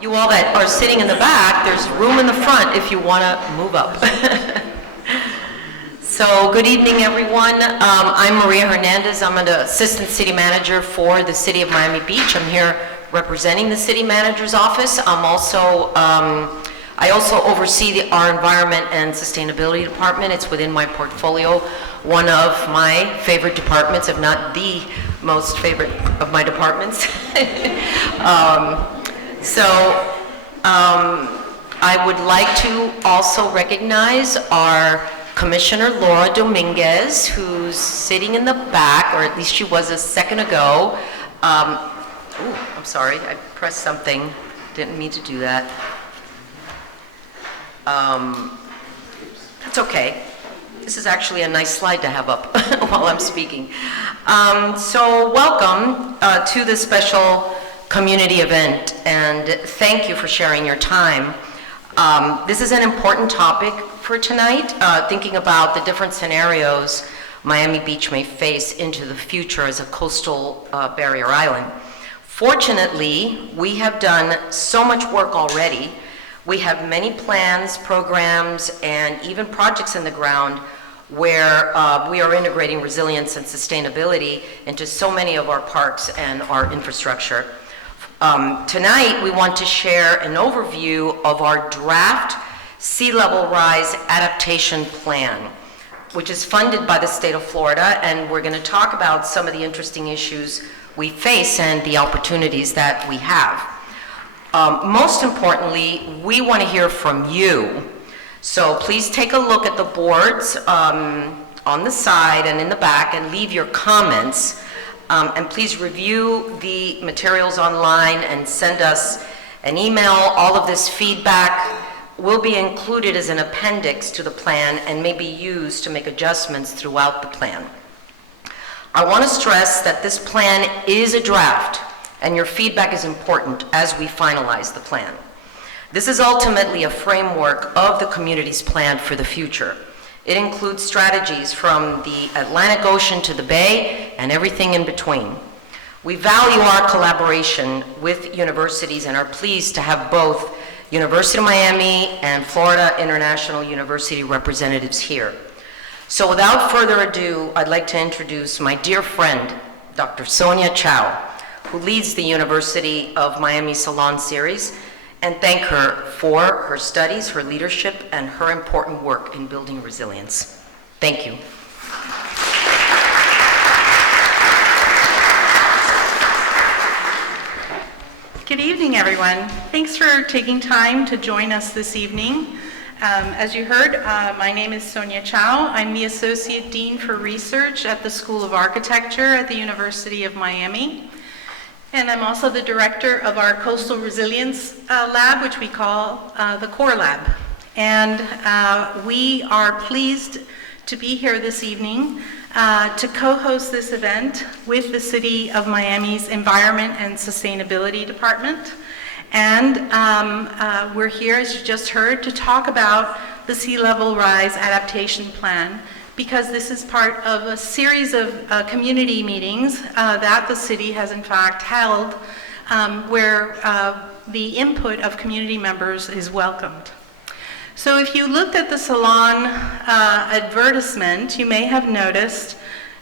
You all that are sitting in the back, there's room in the front if you want to move up. So, good evening, everyone. I'm Maria Hernandez. I'm an assistant city manager for the city of Miami Beach. I'm here representing the city manager's office. I also oversee our environment and sustainability department. It's within my portfolio. One of my favorite departments, if not the most favorite of my departments. I would like to also recognize our Commissioner Laura Dominguez, who's sitting in the back, or at least she was a second ago. I'm sorry, I pressed something. Didn't mean to do that. That's okay. This is actually a nice slide to have up while I'm speaking. So welcome to this special community event, and thank you for sharing your time. This is an important topic for tonight, thinking about the different scenarios Miami Beach may face into the future as a coastal barrier island. Fortunately, we have done so much work already. We have many plans, programs, and even projects in the ground where we are integrating resilience and sustainability into so many of our parks and our infrastructure. Tonight, we want to share an overview of our draft sea level rise adaptation plan, which is funded by the state of Florida, and we're going to talk about some of the interesting issues we face and the opportunities that we have. Most importantly, we want to hear from you. So please take a look at the boards on the side and in the back and leave your comments. And please review the materials online and send us an email. All of this feedback will be included as an appendix to the plan and may be used to make adjustments throughout the plan. I want to stress that this plan is a draft, and your feedback is important as we finalize the plan. This is ultimately a framework of the community's plan for the future. It includes strategies from the Atlantic Ocean to the Bay and everything in between. We value our collaboration with universities and are pleased to have both University of Miami and Florida International University representatives here. So without further ado, I'd like to introduce my dear friend, Dr. Sonia Chao, who leads the University of Miami Salon series, and thank her for her studies, her leadership, and her important work in building resilience. Thank you. Good evening, everyone. Thanks for taking time to join us this evening. As you heard, my name is Sonia Chao. I'm the Associate Dean for Research at the School of Architecture at the University of Miami. And I'm also the director of our Coastal Resilience Lab, which we call the Core Lab. And we are pleased to be here this evening to co-host this event with the City of Miami's Environment and Sustainability Department. And we're here, as you just heard, to talk about the Sea Level Rise Adaptation Plan, because this is part of a series of community meetings that the city has in fact held where the input of community members is welcomed. So if you looked at the Salon advertisement, you may have noticed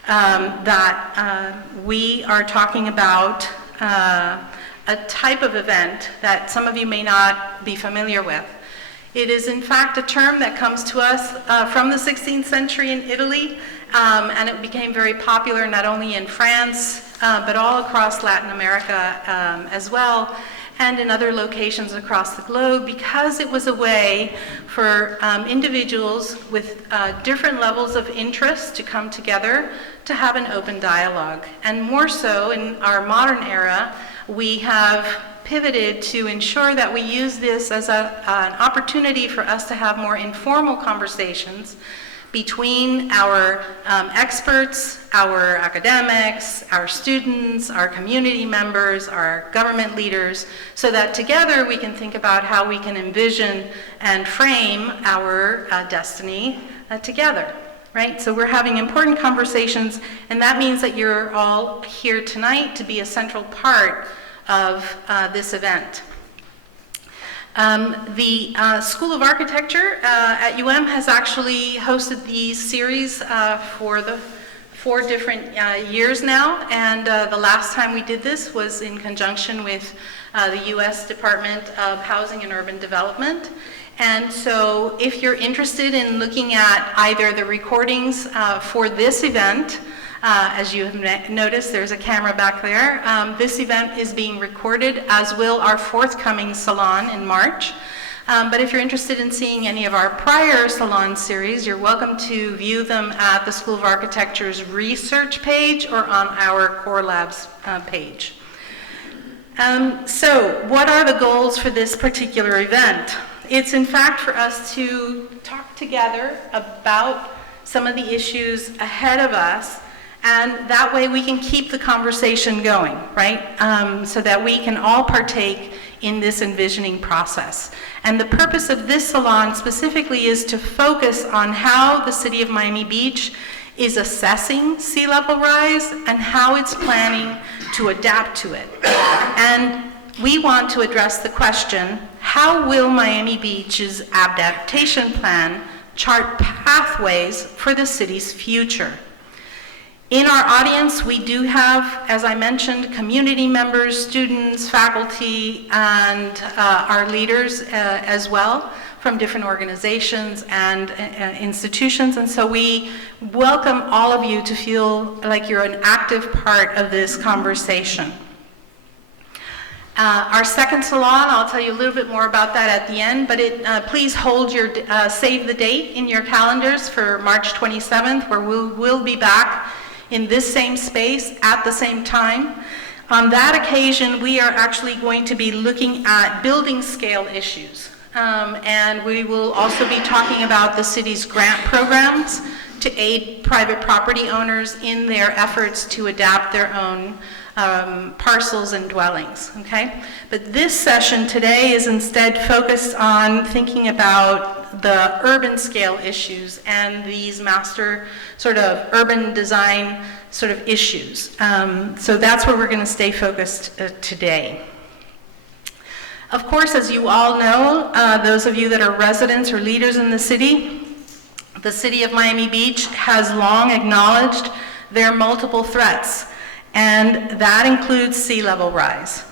that we are talking about a type of event that some of you may not be familiar with. It is in fact a term that comes to us from the 16th century in Italy, and it became very popular not only in France, but all across Latin America as well, and in other locations across the globe, because it was a way for individuals with different levels of interest to come together to have an open dialogue. And more so in our modern era, we have pivoted to ensure that we use this as an opportunity for us to have more informal conversations between our experts, our academics, our students, our community members, our government leaders, so that together we can think about how we can envision and frame our destiny together, right? So we're having important conversations, and that means that you're all here tonight to be a central part of this event. The School of Architecture at has actually hosted these series for the 4 different years now, and the last time we did this was in conjunction with the U.S. Department of Housing and Urban Development. And so if you're interested in looking at either the recordings for this event, as you have noticed, there's a camera back there. This event is being recorded, as will our forthcoming Salon in March. But if you're interested in seeing any of our prior Salon series, you're welcome to view them at the School of Architecture's research page or on our Core Labs page. So what are the goals for this particular event? It's in fact for us to talk together about some of the issues ahead of us, and that way we can keep the conversation going, right? So that we can all partake in this envisioning process. And the purpose of this salon specifically is to focus on how the city of Miami Beach is assessing sea level rise and how it's planning to adapt to it. And we want to address the question, how will Miami Beach's adaptation plan chart pathways for the city's future? In our audience, we do have, as I mentioned, community members, students, faculty, and our leaders as well from different organizations and institutions. And so we welcome all of you to feel like you're an active part of this conversation. Our second salon, I'll tell you a little bit more about that at the end, but please hold your, save the date in your calendars for March 27th, where we'll be back in this same space at the same time. On that occasion, we are actually going to be looking at building scale issues. And we will also be talking about the city's grant programs to aid private property owners in their efforts to adapt their own parcels and dwellings, okay? But this session today is instead focused on thinking about the urban scale issues and these master sort of urban design sort of issues. So that's where we're going to stay focused today. Of course, as you all know, those of you that are residents or leaders in the city of Miami Beach has long acknowledged their multiple threats, and that includes sea level rise.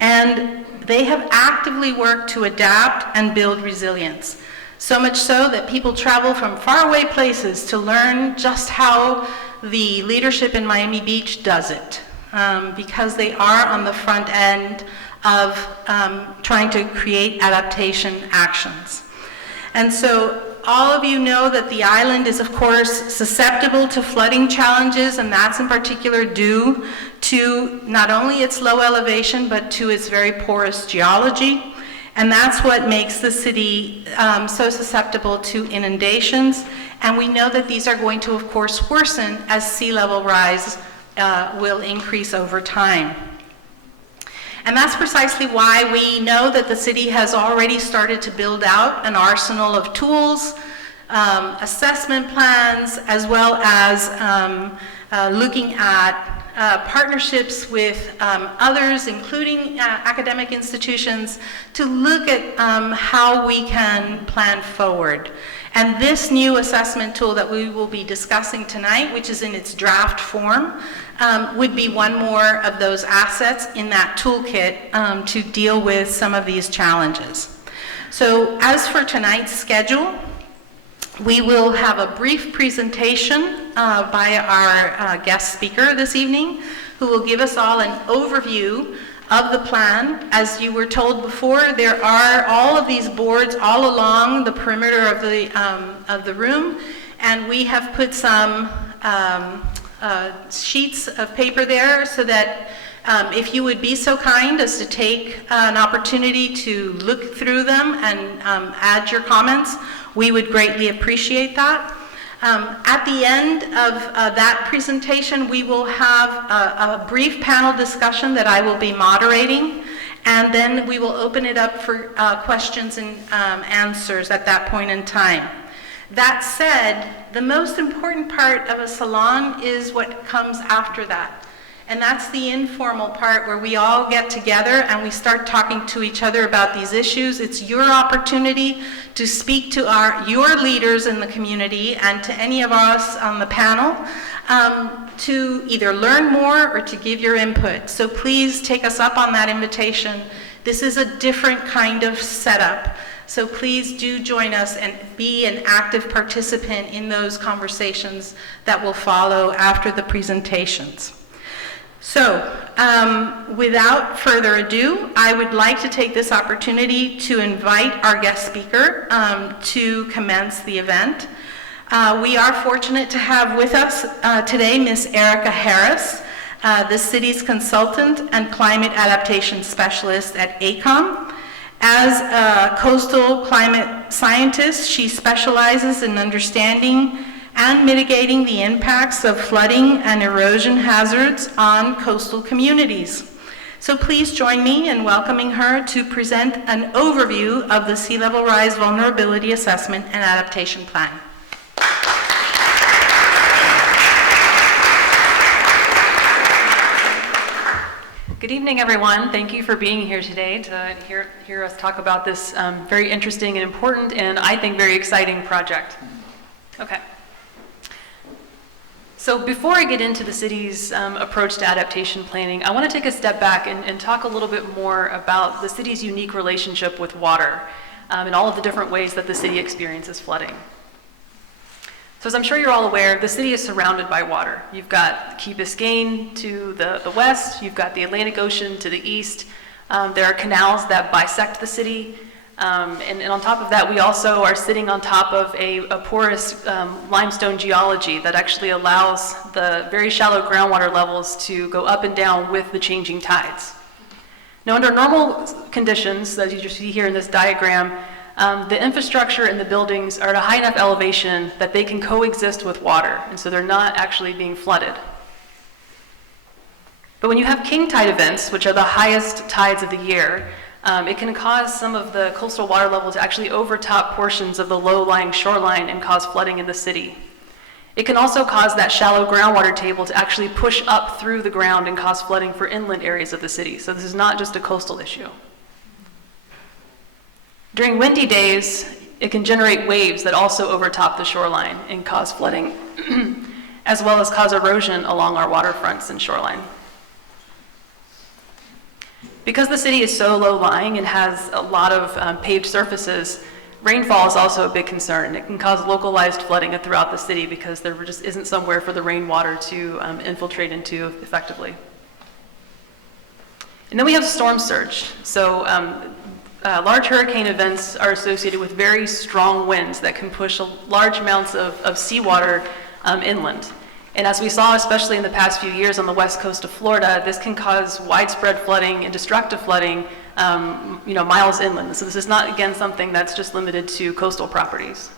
And they have actively worked to adapt and build resilience. So much so that people travel from faraway places to learn just how the leadership in Miami Beach does it, because they are on the front end of trying to create adaptation actions. And so all of you know that the island is, of course, susceptible to flooding challenges, and that's in particular due to not only its low elevation, but to its very porous geology. And that's what makes the city so susceptible to inundations. And we know that these are going to, of course, worsen as sea level rise will increase over time. And that's precisely why we know that the city has already started to build out an arsenal of tools, assessment plans, as well as looking at partnerships with others, including academic institutions, to look at how we can plan forward. And this new assessment tool that we will be discussing tonight, which is in its draft form, would be one more of those assets in that toolkit to deal with some of these challenges. So as for tonight's schedule, we will have a brief presentation by our guest speaker this evening, who will give us all an overview of the plan. As you were told before, there are all of these boards all along the perimeter of the room, and we have put some sheets of paper there so that if you would be so kind as to take an opportunity to look through them and add your comments, we would greatly appreciate that. At the end of that presentation, we will have a brief panel discussion that I will be moderating, and then we will open it up for questions and answers at that point in time. That said, the most important part of a salon is what comes after that. And that's the informal part where we all get together and we start talking to each other about these issues. It's your opportunity to speak to your leaders in the community and to any of us on the panel to either learn more or to give your input. So please take us up on that invitation. This is a different kind of setup. So please do join us and be an active participant in those conversations that will follow after the presentations. So, without further ado, I would like to take this opportunity to invite our guest speaker to commence the event. We are fortunate to have with us today Ms. Erica Harris, the city's consultant and climate adaptation specialist at AECOM. As a coastal climate scientist, she specializes in understanding and mitigating the impacts of flooding and erosion hazards on coastal communities. So please join me in welcoming her to present an overview of the Sea Level Rise Vulnerability Assessment and Adaptation Plan. Good evening, everyone. Thank you for being here today to hear us talk about this very interesting and important and I think very exciting project. Okay. So before I get into the city's approach to adaptation planning, I want to take a step back and talk a little bit more about the city's unique relationship with water and all of the different ways that the city experiences flooding. So as I'm sure you're all aware, the city is surrounded by water. You've got Key Biscayne to the west, you've got the Atlantic Ocean to the east, there are canals that bisect the city, and on top of that, we also are sitting on top of a porous limestone geology that actually allows the very shallow groundwater levels to go up and down with the changing tides. Now, under normal conditions, as you just see here in this diagram, the infrastructure and the buildings are at a high enough elevation that they can coexist with water, and so they're not actually being flooded. But when you have king tide events, which are the highest tides of the year, it can cause some of the coastal water level to actually overtop portions of the low-lying shoreline and cause flooding in the city. It can also cause that shallow groundwater table to actually push up through the ground and cause flooding for inland areas of the city. So this is not just a coastal issue. During windy days, it can generate waves that also overtop the shoreline and cause flooding, as well as cause erosion along our waterfronts and shoreline. Because the city is so low-lying and has a lot of paved surfaces, rainfall is also a big concern, and it can cause localized flooding throughout the city because there just isn't somewhere for the rainwater to infiltrate into effectively. And then we have storm surge. So large hurricane events are associated with very strong winds that can push large amounts of seawater inland. And as we saw, especially in the past few years on the west coast of Florida, this can cause widespread flooding and destructive flooding, miles inland. So this is not, again, something that's just limited to coastal properties.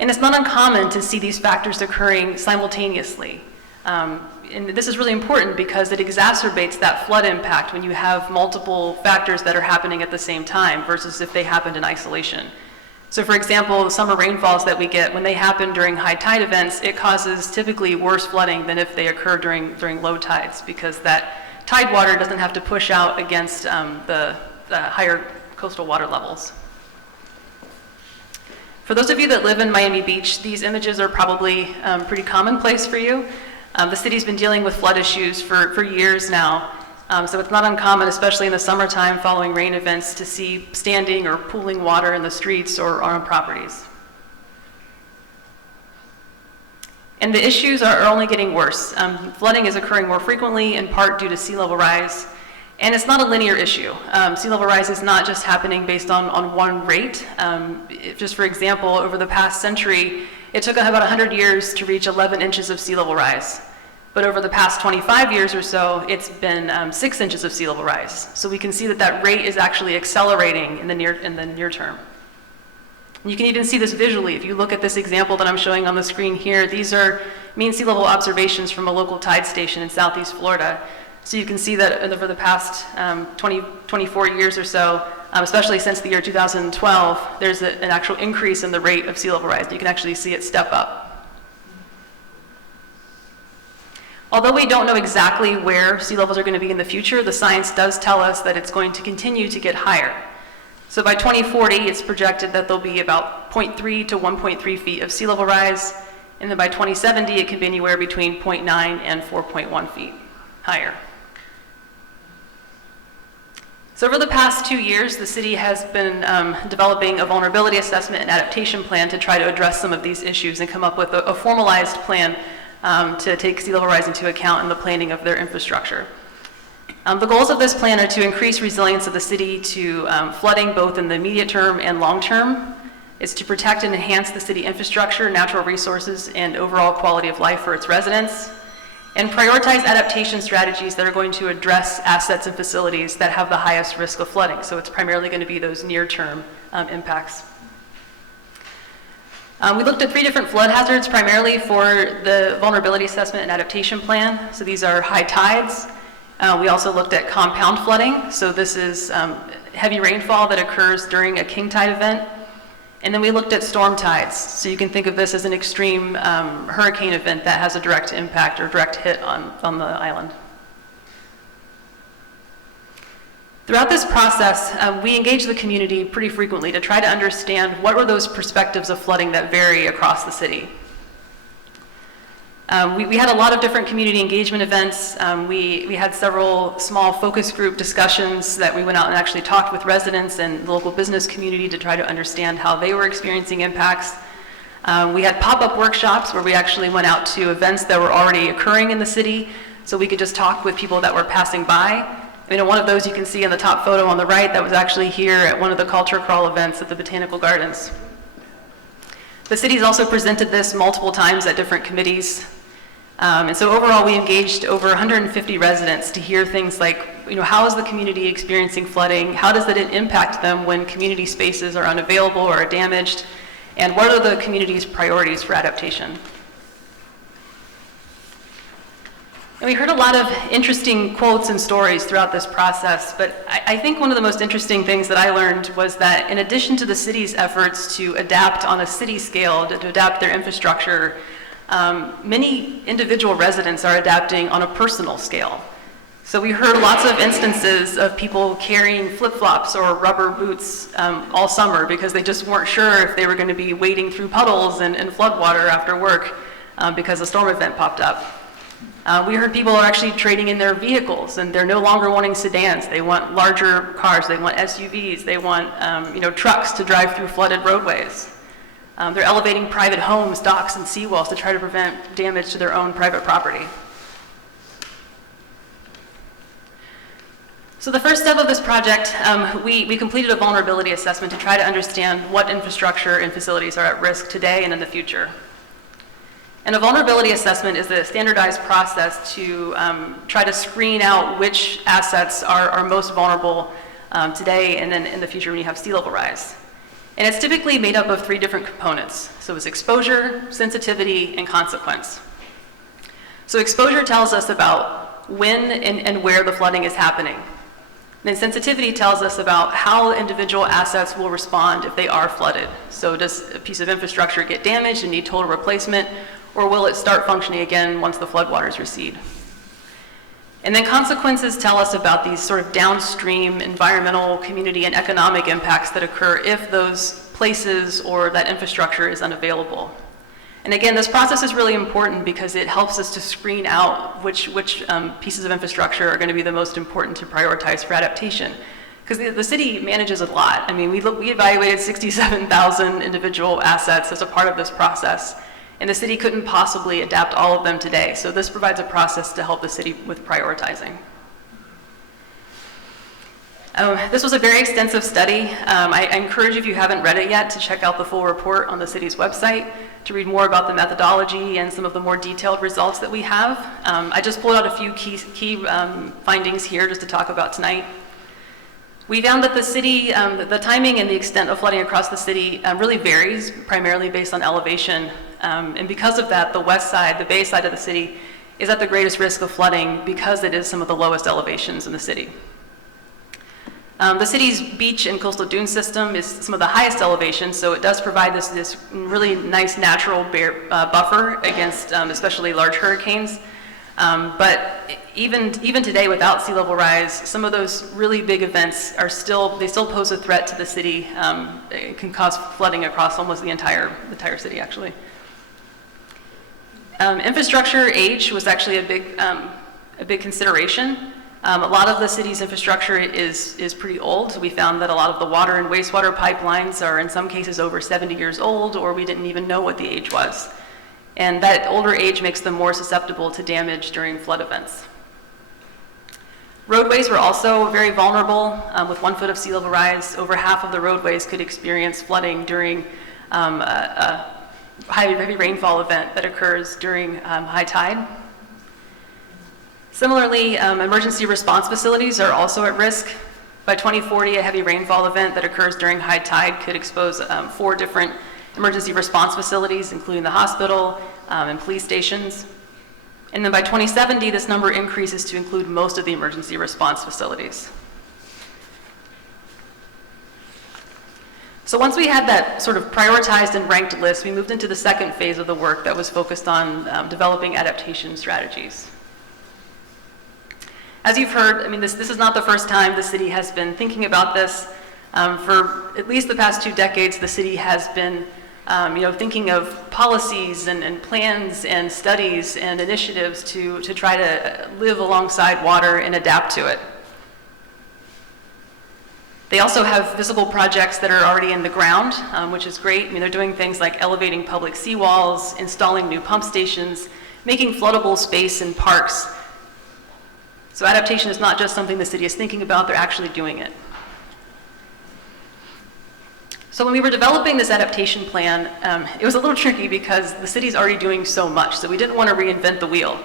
And it's not uncommon to see these factors occurring simultaneously. And this is really important because it exacerbates that flood impact when you have multiple factors that are happening at the same time versus if they happened in isolation. So for example, the summer rainfalls that we get, when they happen during high tide events, it causes typically worse flooding than if they occur during low tides because that tide water doesn't have to push out against the higher coastal water levels. For those of you that live in Miami Beach, these images are probably pretty commonplace for you. The city's been dealing with flood issues for years now. So it's not uncommon, especially in the summertime following rain events, to see standing or pooling water in the streets or on properties. And the issues are only getting worse. Flooding is occurring more frequently, in part due to sea level rise. And it's not a linear issue. Sea level rise is not just happening based on one rate. Just for example, over the past century, it took about 100 years to reach 11 inches of sea level rise. But over the past 25 years or so, it's been 6 inches of sea level rise. So we can see that rate is actually accelerating in the near term. You can even see this visually. If you look at this example that I'm showing on the screen here, these are mean sea level observations from a local tide station in southeast Florida. So you can see that over the past 24 years or so, especially since the year 2012, there's an actual increase in the rate of sea level rise. You can actually see it step up. Although we don't know exactly where sea levels are going to be in the future, the science does tell us that it's going to continue to get higher. So by 2040, it's projected that there'll be about 0.3 to 1.3 feet of sea level rise, and then by 2070, it can be anywhere between 0.9 and 4.1 feet higher. So over the past 2 years, the city has been developing a vulnerability assessment and adaptation plan to try to address some of these issues and come up with a formalized plan to take sea level rise into account in the planning of their infrastructure. The goals of this plan are to increase resilience of the city to flooding both in the immediate term and long term. It's to protect and enhance the city infrastructure, natural resources, and overall quality of life for its residents, and prioritize adaptation strategies that are going to address assets and facilities that have the highest risk of flooding. So it's primarily going to be those near-term impacts. We looked at 3 different flood hazards primarily for the vulnerability assessment and adaptation plan. So these are high tides. We also looked at compound flooding. So this is heavy rainfall that occurs during a king tide event. And then we looked at storm tides. So you can think of this as an extreme hurricane event that has a direct impact or direct hit on the island. Throughout this process, we engaged the community pretty frequently to try to understand what were those perspectives of flooding that vary across the city. We had a lot of different community engagement events. We had several small focus group discussions that we went out and actually talked with residents and the local business community to try to understand how they were experiencing impacts. We had pop-up workshops where we actually went out to events that were already occurring in the city so we could just talk with people that were passing by. One of those you can see in the top photo on the right that was actually here at one of the culture crawl events at the Botanical Gardens. The city's also presented this multiple times at different committees. And so overall, we engaged over 150 residents to hear things like, how is the community experiencing flooding? How does that impact them when community spaces are unavailable or are damaged? And what are the community's priorities for adaptation? And we heard a lot of interesting quotes and stories throughout this process, but I think one of the most interesting things that I learned was that in addition to the city's efforts to adapt on a city scale, to adapt their infrastructure, many individual residents are adapting on a personal scale. So we heard lots of instances of people carrying flip-flops or rubber boots all summer because they just weren't sure if they were going to be wading through puddles and floodwater after work because a storm event popped up. We heard people are actually trading in their vehicles, and they're no longer wanting sedans. They want larger cars, they want SUVs, they want trucks to drive through flooded roadways. They're elevating private homes, docks, and seawalls to try to prevent damage to their own private property. So the first step of this project, we completed a vulnerability assessment to try to understand what infrastructure and facilities are at risk today and in the future. And a vulnerability assessment is a standardized process to try to screen out which assets are most vulnerable today and then in the future when you have sea level rise. And it's typically made up of 3 different components. So it's exposure, sensitivity, and consequence. So exposure tells us about when and where the flooding is happening. And then sensitivity tells us about how individual assets will respond if they are flooded. So does a piece of infrastructure get damaged and need total replacement, or will it start functioning again once the floodwaters recede? And then consequences tell us about these sort of downstream environmental, community, and economic impacts that occur if those places or that infrastructure is unavailable. And again, this process is really important because it helps us to screen out which pieces of infrastructure are going to be the most important to prioritize for adaptation. Because the city manages a lot. We evaluated 67,000 individual assets as a part of this process. And the city couldn't possibly adapt all of them today. So this provides a process to help the city with prioritizing. This was a very extensive study. I encourage you, if you haven't read it yet, to check out the full report on the city's website to read more about the methodology and some of the more detailed results that we have. I just pulled out a few key findings here just to talk about tonight. We found that the city, the timing and the extent of flooding across the city really varies, primarily based on elevation. And because of that, the west side, the bay side of the city, is at the greatest risk of flooding because it is some of the lowest elevations in the city. The city's beach and coastal dune system is some of the highest elevations, so it does provide this really nice natural buffer against especially large hurricanes. But even today, without sea level rise, some of those really big events they still pose a threat to the city. It can cause flooding across almost the entire city, actually. Infrastructure age was actually a big consideration. A lot of the city's infrastructure is pretty old. We found that a lot of the water and wastewater pipelines are in some cases over 70 years old, or we didn't even know what the age was. And that older age makes them more susceptible to damage during flood events. Roadways were also very vulnerable. With 1 foot of sea level rise, over half of the roadways could experience flooding during a heavy rainfall event that occurs during high tide. Similarly, emergency response facilities are also at risk. By 2040, a heavy rainfall event that occurs during high tide could expose 4 different emergency response facilities, including the hospital and police stations. And then by 2070, this number increases to include most of the emergency response facilities. So once we had that sort of prioritized and ranked list, we moved into the second phase of the work that was focused on developing adaptation strategies. As you've heard, I mean, this is not the first time the city has been thinking about this. For at least the past 2 decades, the city has been thinking of policies and plans and studies and initiatives to try to live alongside water and adapt to it. They also have physical projects that are already in the ground, which is great. I mean, they're doing things like elevating public seawalls, installing new pump stations, making floodable space in parks. So adaptation is not just something the city is thinking about, they're actually doing it. So when we were developing this adaptation plan, it was a little tricky because the city's already doing so much, so we didn't want to reinvent the wheel.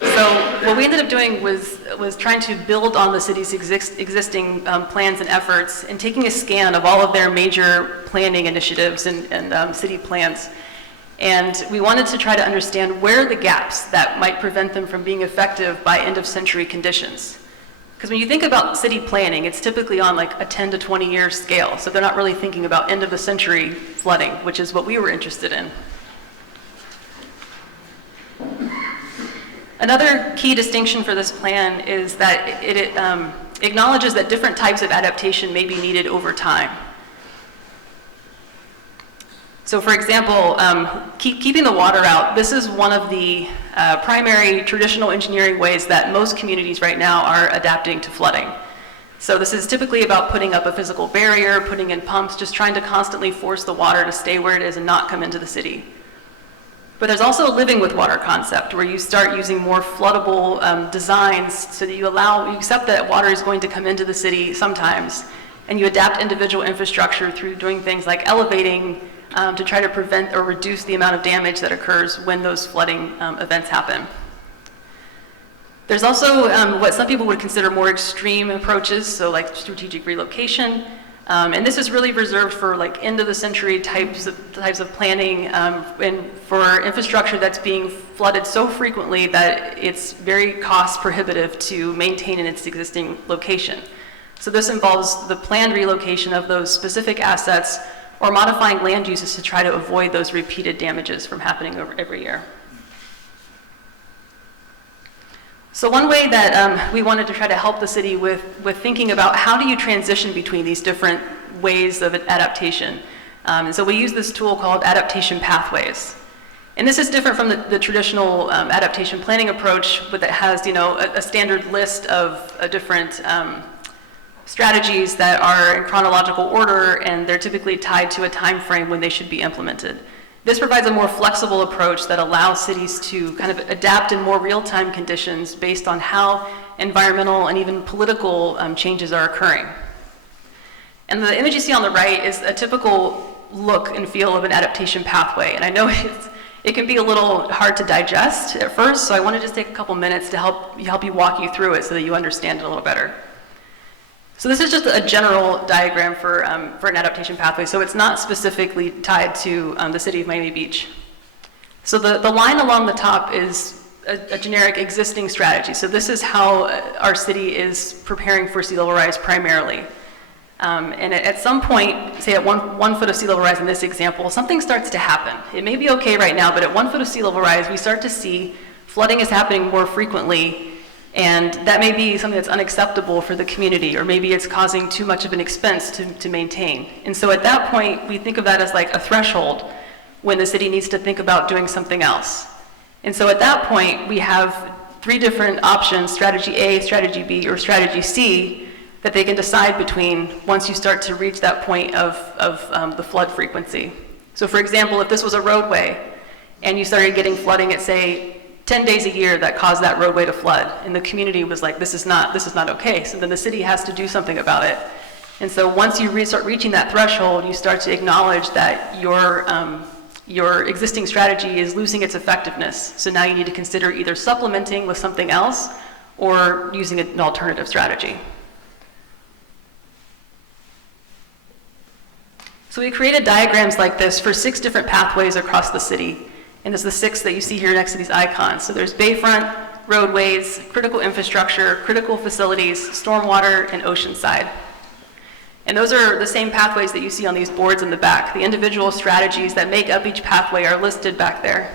So what we ended up doing was trying to build on the city's existing plans and efforts and taking a scan of all of their major planning initiatives and city plans. And we wanted to try to understand where are the gaps that might prevent them from being effective by end-of-century conditions. Because when you think about city planning, it's typically on like a 10 to 20 year scale, so they're not really thinking about end-of-the-century flooding, which is what we were interested in. Another key distinction for this plan is that it acknowledges that different types of adaptation may be needed over time. So for example, keeping the water out, this is one of the primary traditional engineering ways that most communities right now are adapting to flooding. So this is typically about putting up a physical barrier, putting in pumps, just trying to constantly force the water to stay where it is and not come into the city. But there's also a living with water concept where you start using more floodable designs so that you accept that water is going to come into the city sometimes, and you adapt individual infrastructure through doing things like elevating to try to prevent or reduce the amount of damage that occurs when those flooding events happen. There's also what some people would consider more extreme approaches, so like strategic relocation. And this is really reserved for like end-of-the-century types of planning and for infrastructure that's being flooded so frequently that it's very cost prohibitive to maintain in its existing location. So this involves the planned relocation of those specific assets or modifying land uses to try to avoid those repeated damages from happening every year. So one way that we wanted to try to help the city with thinking about how do you transition between these different ways of adaptation. And so we use this tool called Adaptation Pathways. And this is different from the traditional adaptation planning approach, but that has a standard list of different strategies that are in chronological order, and they're typically tied to a time frame when they should be implemented. This provides a more flexible approach that allows cities to kind of adapt in more real-time conditions based on how environmental and even political changes are occurring. And the image you see on the right is a typical look and feel of an adaptation pathway. And I know it can be a little hard to digest at first, so I want to just take a couple minutes to help walk you through it so that you understand it a little better. So this is just a general diagram for an adaptation pathway, so it's not specifically tied to the city of Miami Beach. So the line along the top is a generic existing strategy. So this is how our city is preparing for sea level rise primarily. And at some point, say at one foot of sea level rise in this example, something starts to happen. It may be okay right now, but at 1 foot of sea level rise, we start to see flooding is happening more frequently, and that may be something that's unacceptable for the community, or maybe it's causing too much of an expense to maintain. And so at that point, we think of that as like a threshold when the city needs to think about doing something else. And so at that point, we have 3 different options, strategy A, strategy B, or strategy C, that they can decide between once you start to reach that point of the flood frequency. So for example, if this was a roadway and you started getting flooding at, say, 10 days a year that caused that roadway to flood, and the community was like, this is not okay, so then the city has to do something about it. And so once you start reaching that threshold, you start to acknowledge that your existing strategy is losing its effectiveness. So now you need to consider either supplementing with something else or using an alternative strategy. So we created diagrams like this for 6 different pathways across the city. And it's the 6 that you see here next to these icons. So there's bayfront, roadways, critical infrastructure, critical facilities, stormwater, and oceanside. And those are the same pathways that you see on these boards in the back. The individual strategies that make up each pathway are listed back there.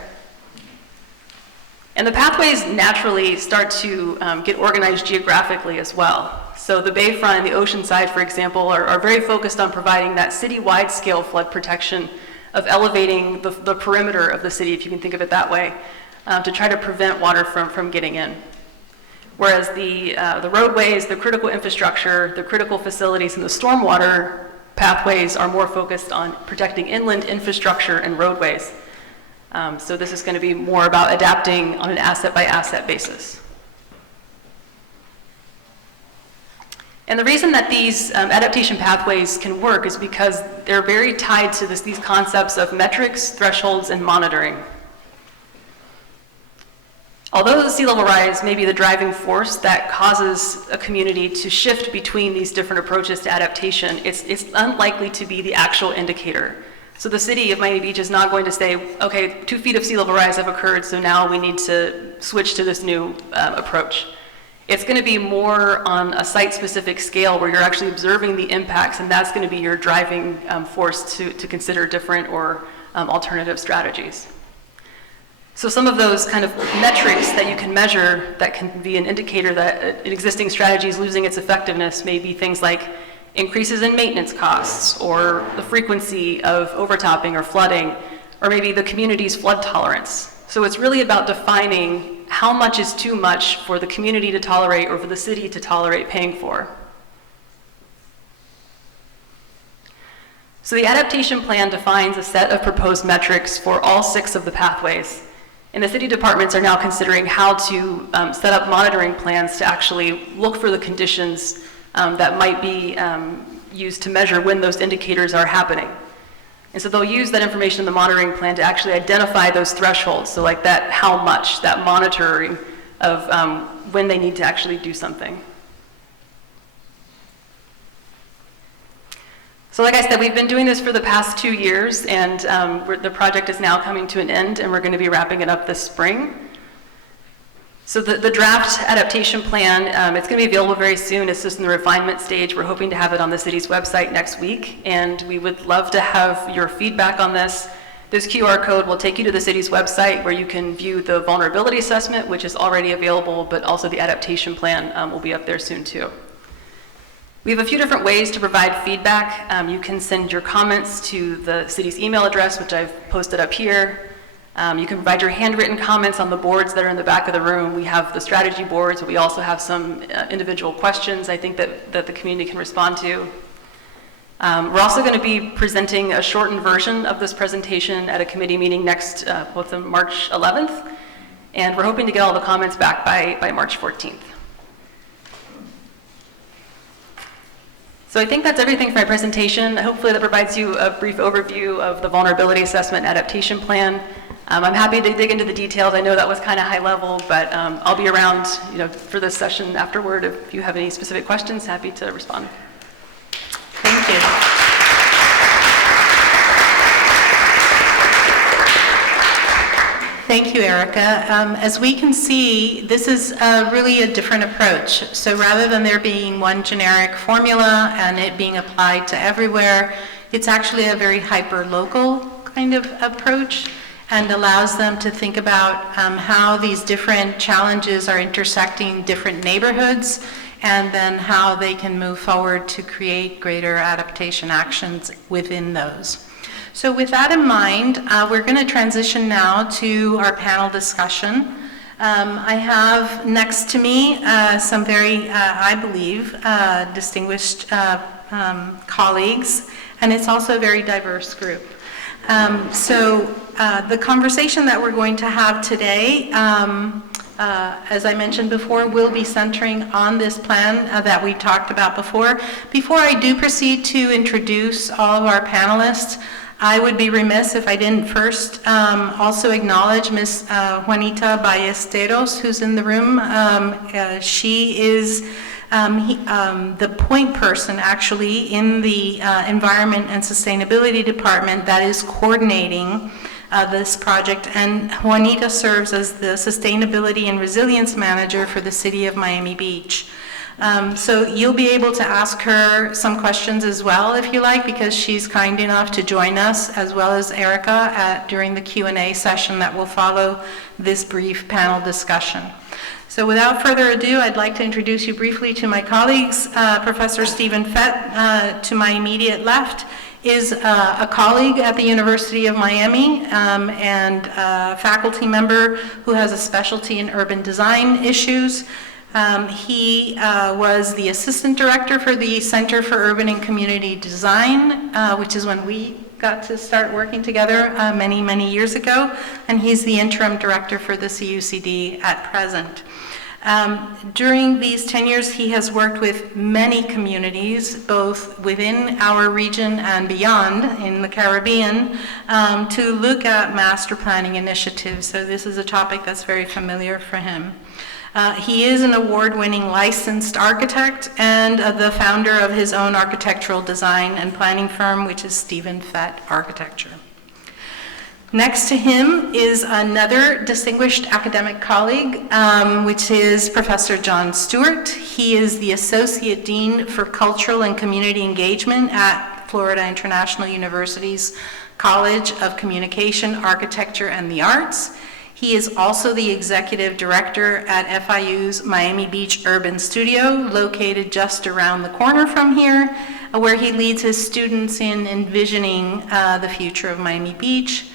And the pathways naturally start to get organized geographically as well. So the bayfront and the oceanside, for example, are very focused on providing that city-wide scale flood protection of elevating the perimeter of the city, if you can think of it that way, to try to prevent water from getting in. Whereas the roadways, the critical infrastructure, the critical facilities, and the stormwater pathways are more focused on protecting inland infrastructure and roadways. So this is going to be more about adapting on an asset-by-asset basis. And the reason that these adaptation pathways can work is because they're very tied to these concepts of metrics, thresholds, and monitoring. Although the sea level rise may be the driving force that causes a community to shift between these different approaches to adaptation, it's unlikely to be the actual indicator. So the city of Miami Beach is not going to say, okay, 2 feet of sea level rise have occurred, so now we need to switch to this new approach. It's going to be more on a site-specific scale where you're actually observing the impacts, and that's going to be your driving force to consider different or alternative strategies. So some of those kind of metrics that you can measure that can be an indicator that an existing strategy is losing its effectiveness may be things like increases in maintenance costs, or the frequency of overtopping or flooding, or maybe the community's flood tolerance. So it's really about defining how much is too much for the community to tolerate or for the city to tolerate paying for. So the adaptation plan defines a set of proposed metrics for all 6 of the pathways. And the city departments are now considering how to set up monitoring plans to actually look for the conditions that might be used to measure when those indicators are happening. And so they'll use that information in the monitoring plan to actually identify those thresholds. So like that, how much, that monitoring of when they need to actually do something. So like I said, we've been doing this for the past 2 years, and the project is now coming to an end, and we're going to be wrapping it up this spring. So the draft adaptation plan, it's going to be available very soon. It's just in the refinement stage. We're hoping to have it on the city's website next week, and we would love to have your feedback on this. This QR code will take you to the city's website where you can view the vulnerability assessment, which is already available, but also the adaptation plan will be up there soon too. We have a few different ways to provide feedback. You can send your comments to the city's email address, which I've posted up here. You can provide your handwritten comments on the boards that are in the back of the room. We have the strategy boards, but we also have some individual questions I think that the community can respond to. We're also going to be presenting a shortened version of this presentation at a committee meeting next, both on March 11th, and we're hoping to get all the comments back by March 14th. So I think that's everything for my presentation. Hopefully that provides you a brief overview of the vulnerability assessment and adaptation plan. I'm happy to dig into the details. I know that was kind of high level, but I'll be around, for this session afterward. If you have any specific questions, happy to respond. Thank you. Thank you, Erica. As we can see, this is really a different approach. So rather than there being one generic formula and it being applied to everywhere, it's actually a very hyper-local kind of approach. and allows them to think about how these different challenges are intersecting different neighborhoods, and then how they can move forward to create greater adaptation actions within those. So with that in mind, we're going to transition now to our panel discussion. I have next to me some very, I believe, distinguished colleagues, and it's also a very diverse group. The conversation that we're going to have today, as I mentioned before, will be centering on this plan that we talked about before. Before I do proceed to introduce all of our panelists, I would be remiss if I didn't first also acknowledge Ms. Juanita Ballesteros, who's in the room. She is the point person, actually, in the Environment and Sustainability Department that is coordinating this project, and Juanita serves as the Sustainability and Resilience Manager for the City of Miami Beach. So you'll be able to ask her some questions as well, if you like, because she's kind enough to join us, as well as Erica, during the Q&A session that will follow this brief panel discussion. So without further ado, I'd like to introduce you briefly to my colleagues. Professor Stephen Fett, to my immediate left, is a colleague at the University of Miami and a faculty member who has a specialty in urban design issues. He was the assistant director for the Center for Urban and Community Design, which is when we got to start working together many, many years ago, and he's the interim director for the CUCD at present. During these 10 years, he has worked with many communities, both within our region and beyond in the Caribbean, to look at master planning initiatives. So this is a topic that's very familiar for him. He is an award-winning licensed architect and the founder of his own architectural design and planning firm, which is Stephen Fett Architecture. Next to him is another distinguished academic colleague, which is Professor John Stuart. He is the Associate Dean for Cultural and Community Engagement at Florida International University's College of Communication, Architecture, and the Arts. He is also the Executive Director at FIU's Miami Beach Urban Studio, located just around the corner from here, where he leads his students in envisioning the future of Miami Beach.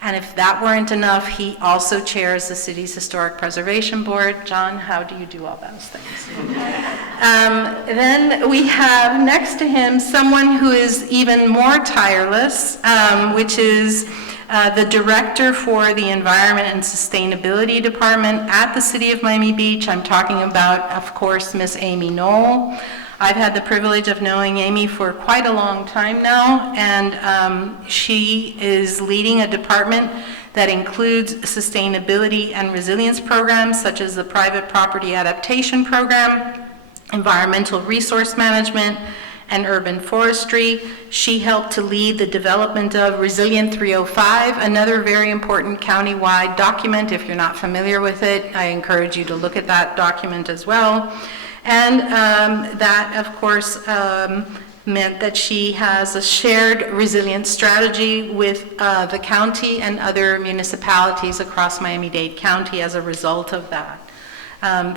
And if that weren't enough, he also chairs the city's Historic Preservation Board. John, how do you do all those things? Then we have next to him someone who is even more tireless, which is the Director for the Environment and Sustainability Department at the City of Miami Beach. I'm talking about, of course, Miss Amy Knowles. I've had the privilege of knowing Amy for quite a long time now, and she is leading a department that includes sustainability and resilience programs, such as the Private Property Adaptation Program, Environmental Resource Management, and Urban Forestry. She helped to lead the development of Resilient 305, another very important county-wide document. If you're not familiar with it, I encourage you to look at that document as well. And that, of course, meant that she has a shared resilience strategy with the county and other municipalities across Miami-Dade County as a result of that.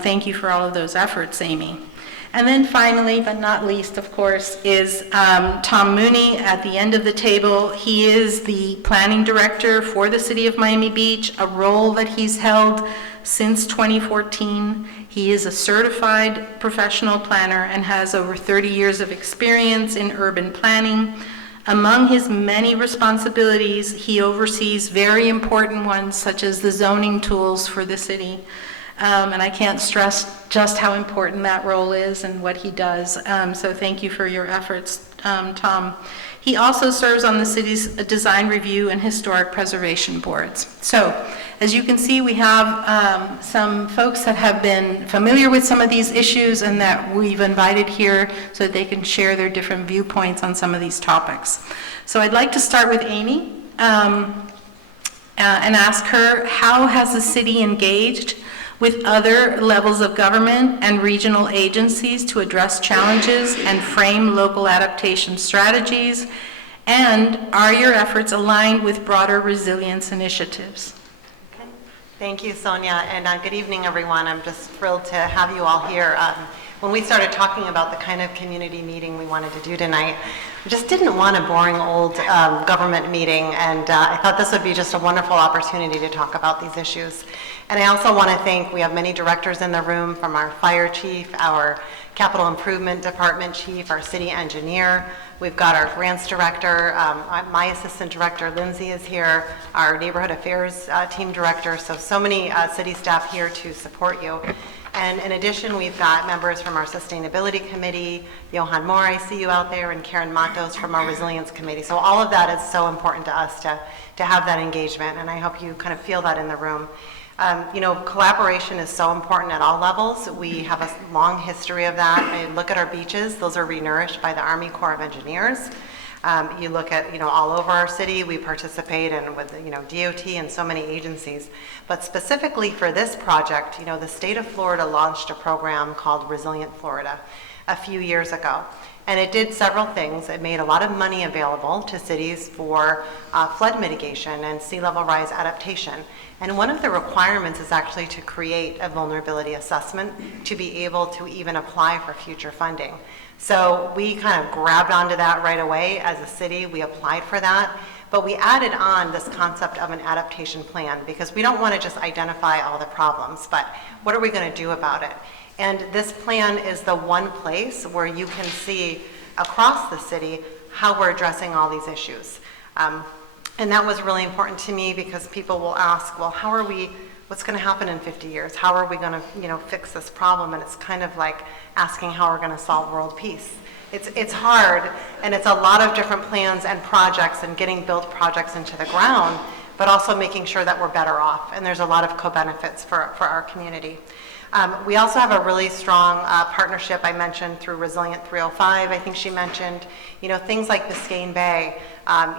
Thank you for all of those efforts, Amy. And then finally, but not least, of course, is Tom Mooney at the end of the table. He is the planning director for the City of Miami Beach, a role that he's held since 2014. He is a certified professional planner and has over 30 years of experience in urban planning. Among his many responsibilities, he oversees very important ones, such as the zoning tools for the city. And I can't stress just how important that role is and what he does. So thank you for your efforts, Tom. He also serves on the city's design review and historic preservation boards. So as you can see, we have some folks that have been familiar with some of these issues and that we've invited here so that they can share their different viewpoints on some of these topics. So I'd like to start with Amy and ask her, how has the city engaged with other levels of government and regional agencies to address challenges and frame local adaptation strategies? And are your efforts aligned with broader resilience initiatives? Okay. Thank you, Sonia, and good evening, everyone. I'm just thrilled to have you all here. When we started talking about the kind of community meeting we wanted to do tonight, we just didn't want a boring old government meeting, and I thought this would be just a wonderful opportunity to talk about these issues. And I also want to thank, we have many directors in the room, from our fire chief, our capital improvement department chief, our city engineer. We've got our grants director, my assistant director, Lindsay, is here, our neighborhood affairs team director, so many city staff here to support you. And in addition, we've got members from our sustainability committee, Johan Moore, I see you out there, and Karen Matos from our resilience committee. So all of that is so important to us to have that engagement, and I hope you kind of feel that in the room. You know, collaboration is so important at all levels. We have a long history of that. I look at our beaches, those are renourished by the Army Corps of Engineers. You look at, you know, all over our city, we participate in with, you know, DOT and so many agencies. But specifically for this project, you know, the state of Florida launched a program called Resilient Florida a few years ago. And it did several things. It made a lot of money available to cities for flood mitigation and sea level rise adaptation. And one of the requirements is actually to create a vulnerability assessment to be able to even apply for future funding. So we kind of grabbed onto that right away as a city. We applied for that, but we added on this concept of an adaptation plan, because we don't want to just identify all the problems, but what are we going to do about it? And this plan is the one place where you can see across the city how we're addressing all these issues. And that was really important to me, because people will ask, well, what's going to happen in 50 years? How are we going to, you know, fix this problem? And it's kind of like asking how we're going to solve world peace. It's hard, and it's a lot of different plans and projects and getting built projects into the ground, but also making sure that we're better off. And there's a lot of co-benefits for our community. We also have a really strong partnership, I mentioned, through Resilient 305, I think she mentioned, you know, things like Biscayne Bay,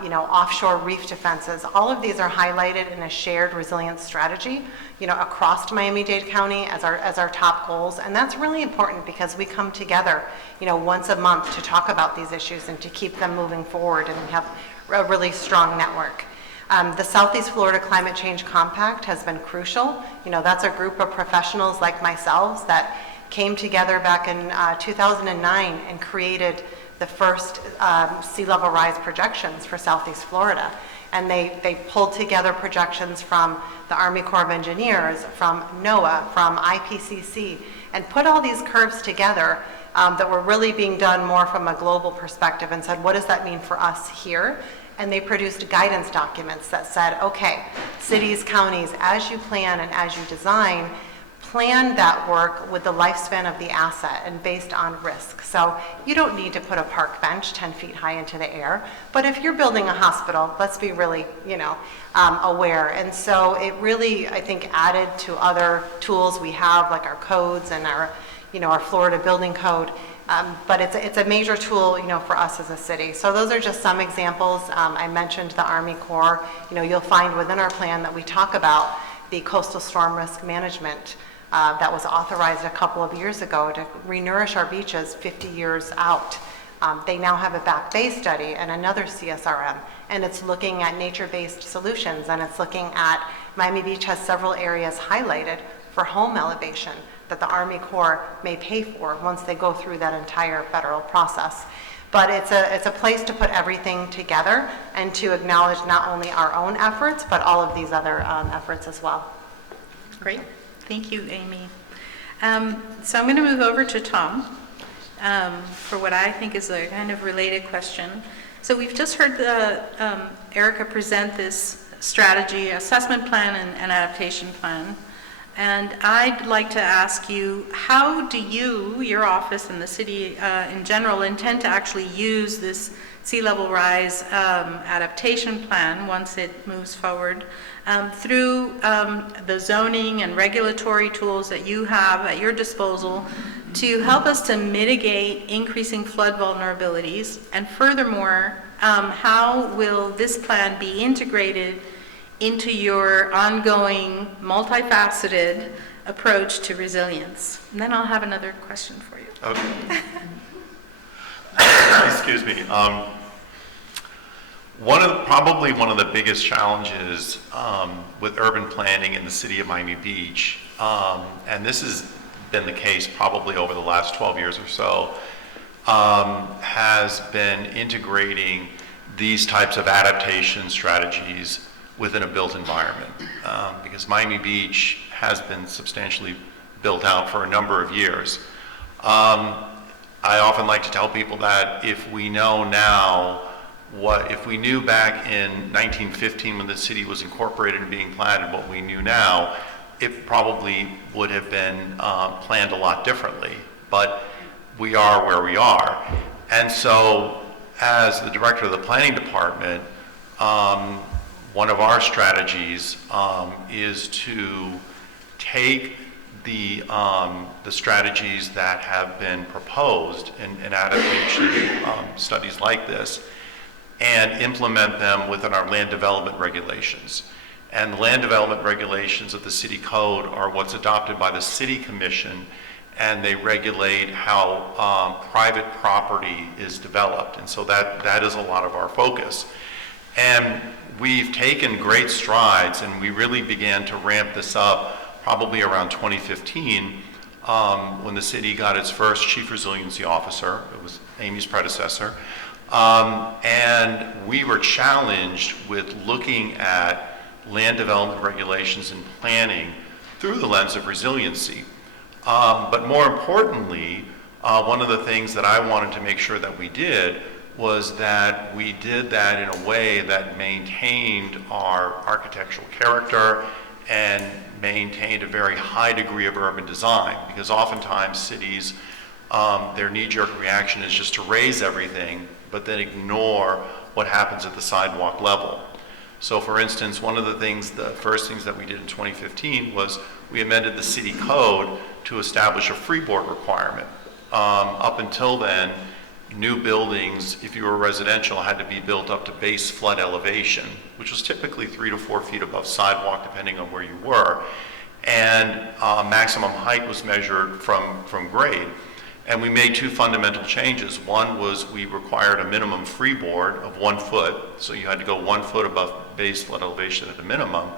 you know, offshore reef defenses. All of these are highlighted in a shared resilience strategy, you know, across Miami-Dade County as our top goals. And that's really important, because we come together, you know, once a month to talk about these issues and to keep them moving forward, and we have a really strong network. The Southeast Florida Climate Change Compact has been crucial. You know, that's a group of professionals like myself that came together back in 2009 and created the first sea level rise projections for Southeast Florida. And they pulled together projections from the Army Corps of Engineers, from NOAA, from IPCC, and put all these curves together that were really being done more from a global perspective, and said, what does that mean for us here? And they produced guidance documents that said, okay, cities, counties, as you plan and as you design, plan that work with the lifespan of the asset and based on risk. So you don't need to put a park bench 10 feet high into the air, but if you're building a hospital, let's be really, you know, aware. And so it really, I think, added to other tools we have, like our codes and our, you know, our Florida building code. But it's a major tool, you know, for us as a city. So those are just some examples. I mentioned the Army Corps. You know, you'll find within our plan that we talk about the coastal storm risk management that was authorized a couple of years ago to renourish our beaches 50 years out. They now have a Back Bay study and another CSRM, and it's looking at nature-based solutions, and it's looking at, Miami Beach has several areas highlighted for home elevation that the Army Corps may pay for once they go through that entire federal process. But it's a place to put everything together and to acknowledge not only our own efforts, but all of these other efforts as well. Great. Thank you, Amy. So I'm going to move over to Tom for what I think is a kind of related question. So we've just heard Erica present this strategy, assessment plan, and adaptation plan. And I'd like to ask you, how do you, your office, and the city in general intend to actually use this sea level rise adaptation plan once it moves forward through the zoning and regulatory tools that you have at your disposal to help us to mitigate increasing flood vulnerabilities? And furthermore, how will this plan be integrated into your ongoing, multifaceted approach to resilience? And then I'll have another question for you. Okay. Excuse me. Probably one of the biggest challenges with urban planning in the city of Miami Beach, and this has been the case probably over the last 12 years or so, has been integrating these types of adaptation strategies within a built environment. Because Miami Beach has been substantially built out for a number of years. I often like to tell people that if we know now if we knew back in 1915 when the city was incorporated and being planned what we knew now, it probably would have been planned a lot differently. But we are where we are. And so as the director of the planning department, one of our strategies is to take the strategies that have been proposed in adaptation studies like this and implement them within our land development regulations. And the land development regulations of the city code are what's adopted by the city commission, and they regulate how private property is developed. And so that is a lot of our focus. And we've taken great strides, and we really began to ramp this up probably around 2015 when the city got its first chief resiliency officer. It was Amy's predecessor. And we were challenged with looking at land development regulations and planning through the lens of resiliency. But more importantly, one of the things that I wanted to make sure that we did was that we did that in a way that maintained our architectural character and maintained a very high degree of urban design, because oftentimes cities, their knee-jerk reaction is just to raise everything, but then ignore what happens at the sidewalk level. So for instance, one of the first things that we did in 2015 was we amended the city code to establish a freeboard requirement. Up until then, new buildings, if you were residential, had to be built up to base flood elevation, which was typically 3 to 4 feet above sidewalk, depending on where you were. And maximum height was measured from grade. And we made two fundamental changes. One was we required a minimum freeboard of 1 foot, so you had to go 1 foot above base flood elevation at a minimum.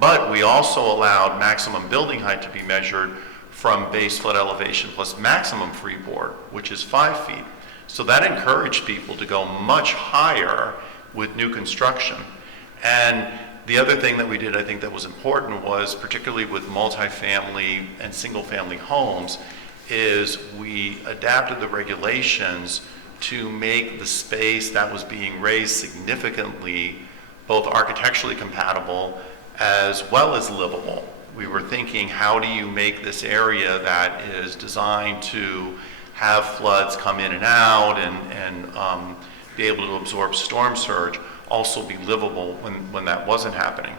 But we also allowed maximum building height to be measured from base flood elevation plus maximum freeboard, which is 5 feet. So that encouraged people to go much higher with new construction. And the other thing that we did, I think that was important, was particularly with multifamily and single-family homes, is we adapted the regulations to make the space that was being raised significantly both architecturally compatible as well as livable. We were thinking, how do you make this area that is designed to have floods come in and out and be able to absorb storm surge also be livable when that wasn't happening.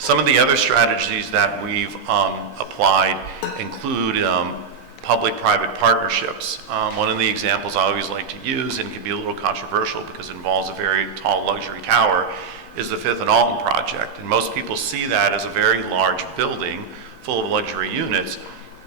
Some of the other strategies that we've applied include public-private partnerships. One of the examples I always like to use, and can be a little controversial because it involves a very tall luxury tower, is the Fifth and Alton project. And most people see that as a very large building full of luxury units.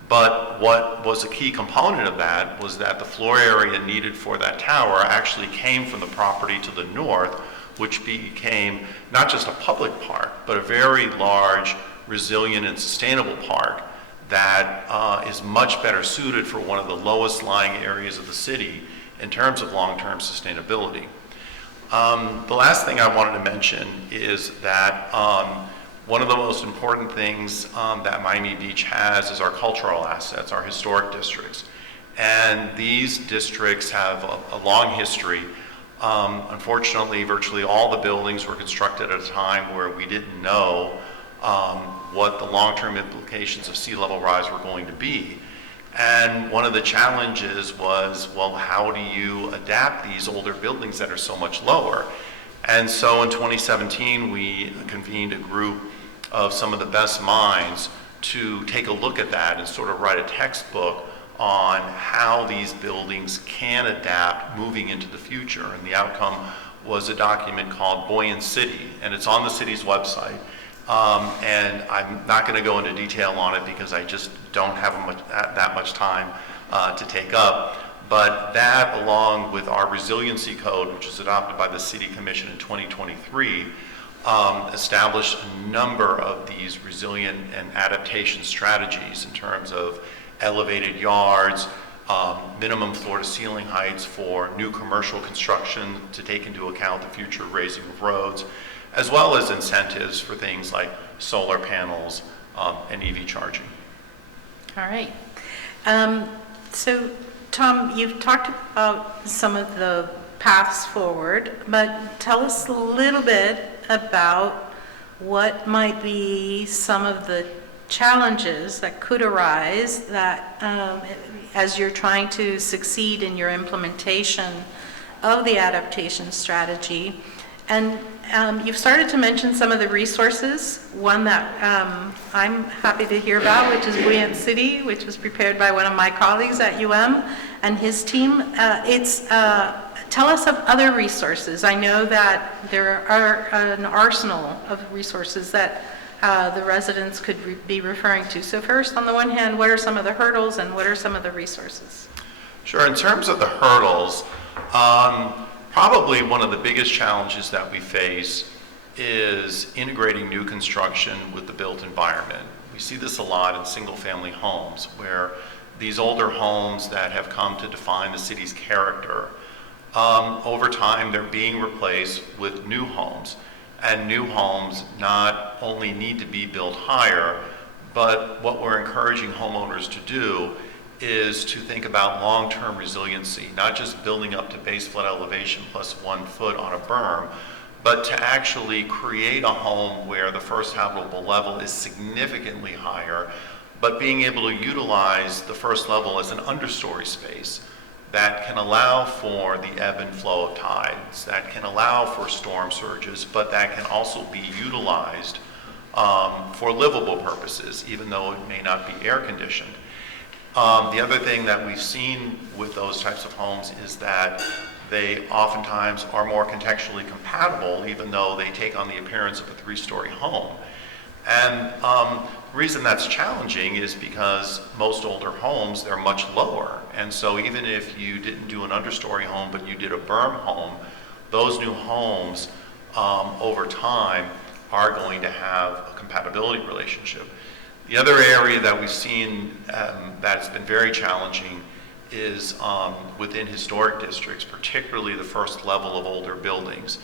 But what was a key component of that was that the floor area needed for that tower actually came from the property to the north, which became not just a public park, but a very large, resilient, and sustainable park that is much better suited for one of the lowest lying areas of the city in terms of long-term sustainability. The last thing I wanted to mention is that one of the most important things that Miami Beach has is our cultural assets, our historic districts. And these districts have a long history. Unfortunately, virtually all the buildings were constructed at a time where we didn't know what the long-term implications of sea level rise were going to be. And one of the challenges was, well, how do you adapt these older buildings that are so much lower? And so in 2017, we convened a group of some of the best minds to take a look at that and sort of write a textbook on how these buildings can adapt moving into the future. And the outcome was a document called Buoyant City, and it's on the city's website. And I'm not going to go into detail on it because I just don't have that much time to take up. But that, along with our resiliency code, which was adopted by the City Commission in 2023, established a number of these resilient and adaptation strategies in terms of elevated yards, minimum floor-to-ceiling heights for new commercial construction to take into account the future raising of roads, as well as incentives for things like solar panels and EV charging. All right. So, Tom, you've talked about some of the paths forward, but tell us a little bit about what might be some of the challenges that could arise that as you're trying to succeed in your implementation of the adaptation strategy. And you've started to mention some of the resources. One that I'm happy to hear about, which is Buoyant City, which was prepared by one of my colleagues at UM and his team. Tell us of other resources. I know that there are an arsenal of resources that the residents could be referring to. So first, on the one hand, what are some of the hurdles and what are some of the resources? Sure. In terms of the hurdles, probably one of the biggest challenges that we face is integrating new construction with the built environment. We see this a lot in single-family homes, where these older homes that have come to define the city's character, over time they're being replaced with new homes. And new homes not only need to be built higher, but what we're encouraging homeowners to do is to think about long-term resiliency, not just building up to base flood elevation plus 1 foot on a berm, but to actually create a home where the first habitable level is significantly higher, but being able to utilize the first level as an understory space that can allow for the ebb and flow of tides, that can allow for storm surges, but that can also be utilized for livable purposes, even though it may not be air conditioned. The other thing that we've seen with those types of homes is that they oftentimes are more contextually compatible, even though they take on the appearance of a 3-story home. And the reason that's challenging is because most older homes, they're much lower. And so even if you didn't do an understory home, but you did a berm home, those new homes over time are going to have a compatibility relationship. The other area that we've seen that's been very challenging is within historic districts, particularly the first level of older buildings,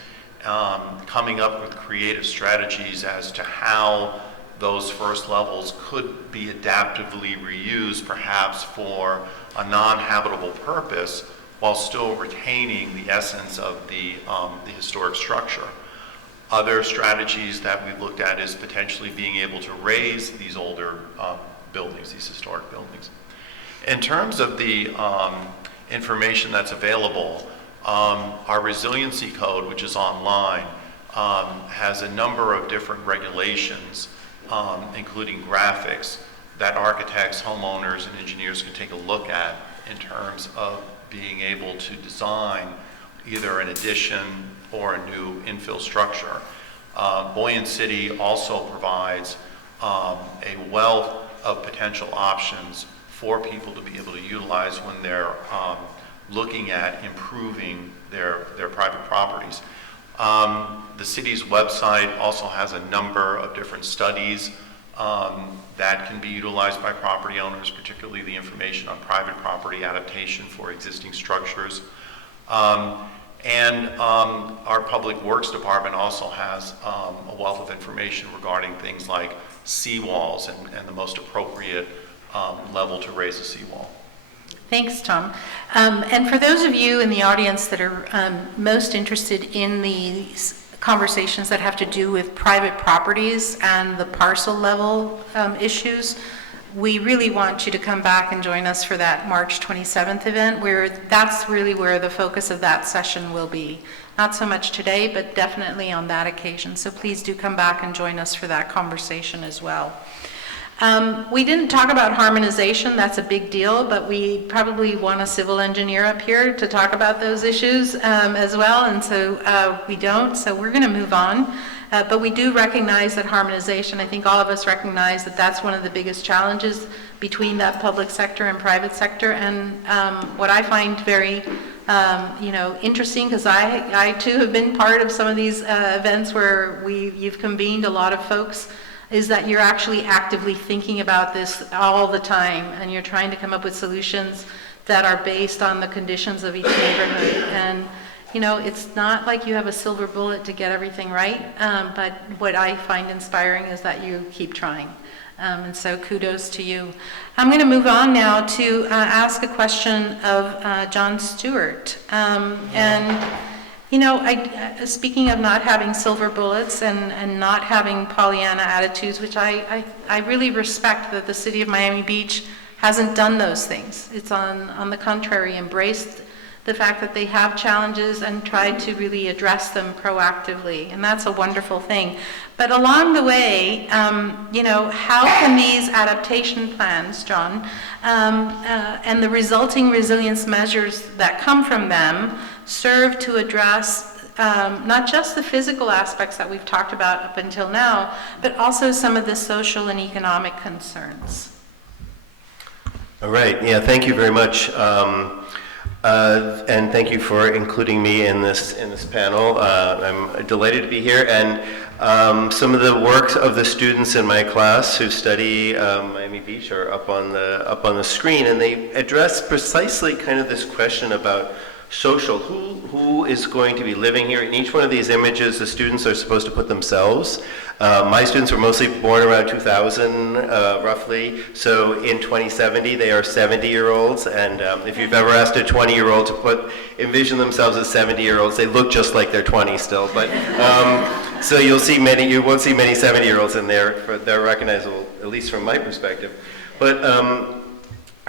coming up with creative strategies as to how those first levels could be adaptively reused, perhaps for a non-habitable purpose, while still retaining the essence of the historic structure. Other strategies that we've looked at is potentially being able to raise these older buildings, these historic buildings. In terms of the information that's available, our resiliency code, which is online, has a number of different regulations, including graphics, that architects, homeowners, and engineers can take a look at in terms of being able to design either an addition or a new infill structure. Buoyant City also provides a wealth of potential options for people to be able to utilize when they're looking at improving their private properties. The city's website also has a number of different studies that can be utilized by property owners, particularly the information on private property adaptation for existing structures. And our Public Works Department also has a wealth of information regarding things like seawalls and the most appropriate level to raise a seawall. Thanks, Tom. And for those of you in the audience that are most interested in these conversations that have to do with private properties and the parcel level issues, we really want you to come back and join us for that March 27th event, where that's really where the focus of that session will be. Not so much today, but definitely on that occasion. So please do come back and join us for that conversation as well. We didn't talk about harmonization, that's a big deal, but we probably want a civil engineer up here to talk about those issues as well, and so we don't, so we're going to move on. But we do recognize that harmonization, I think all of us recognize that that's one of the biggest challenges between that public sector and private sector. And what I find very interesting, because I too have been part of some of these events where you've convened a lot of folks, is that you're actually actively thinking about this all the time, and you're trying to come up with solutions that are based on the conditions of each neighborhood. And it's not like you have a silver bullet to get everything right, but what I find inspiring is that you keep trying. And so kudos to you. I'm going to move on now to ask a question of John Stuart. Speaking of not having silver bullets and not having Pollyanna attitudes, which I really respect that the city of Miami Beach hasn't done those things. It's on the contrary, embraced the fact that they have challenges and tried to really address them proactively, and that's a wonderful thing. But along the way, how can these adaptation plans, John, and the resulting resilience measures that come from them serve to address not just the physical aspects that we've talked about up until now, but also some of the social and economic concerns? All right, yeah, thank you very much. And thank you for including me in this panel. I'm delighted to be here, and some of the work of the students in my class who study Miami Beach are up on the screen, and they address precisely kind of this question about social. Who is going to be living here? In each one of these images, the students are supposed to put themselves. My students were mostly born around 2000, roughly. So in 2070, they are 70-year-olds. And if you've ever asked a 20-year-old to envision themselves as 70-year-olds, they look just like they're 20 still. But so you won't see many 70-year-olds in there. They're recognizable, at least from my perspective. But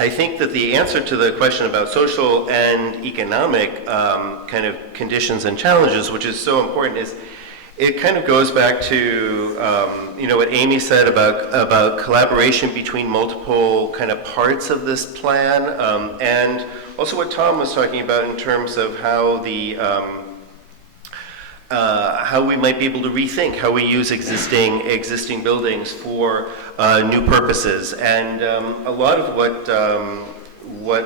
I think that the answer to the question about social and economic kind of conditions and challenges, which is so important, is it kind of goes back to what Amy said about collaboration between multiple kind of parts of this plan, and also what Tom was talking about in terms of how how we might be able to rethink how we use existing buildings for new purposes. And a lot of what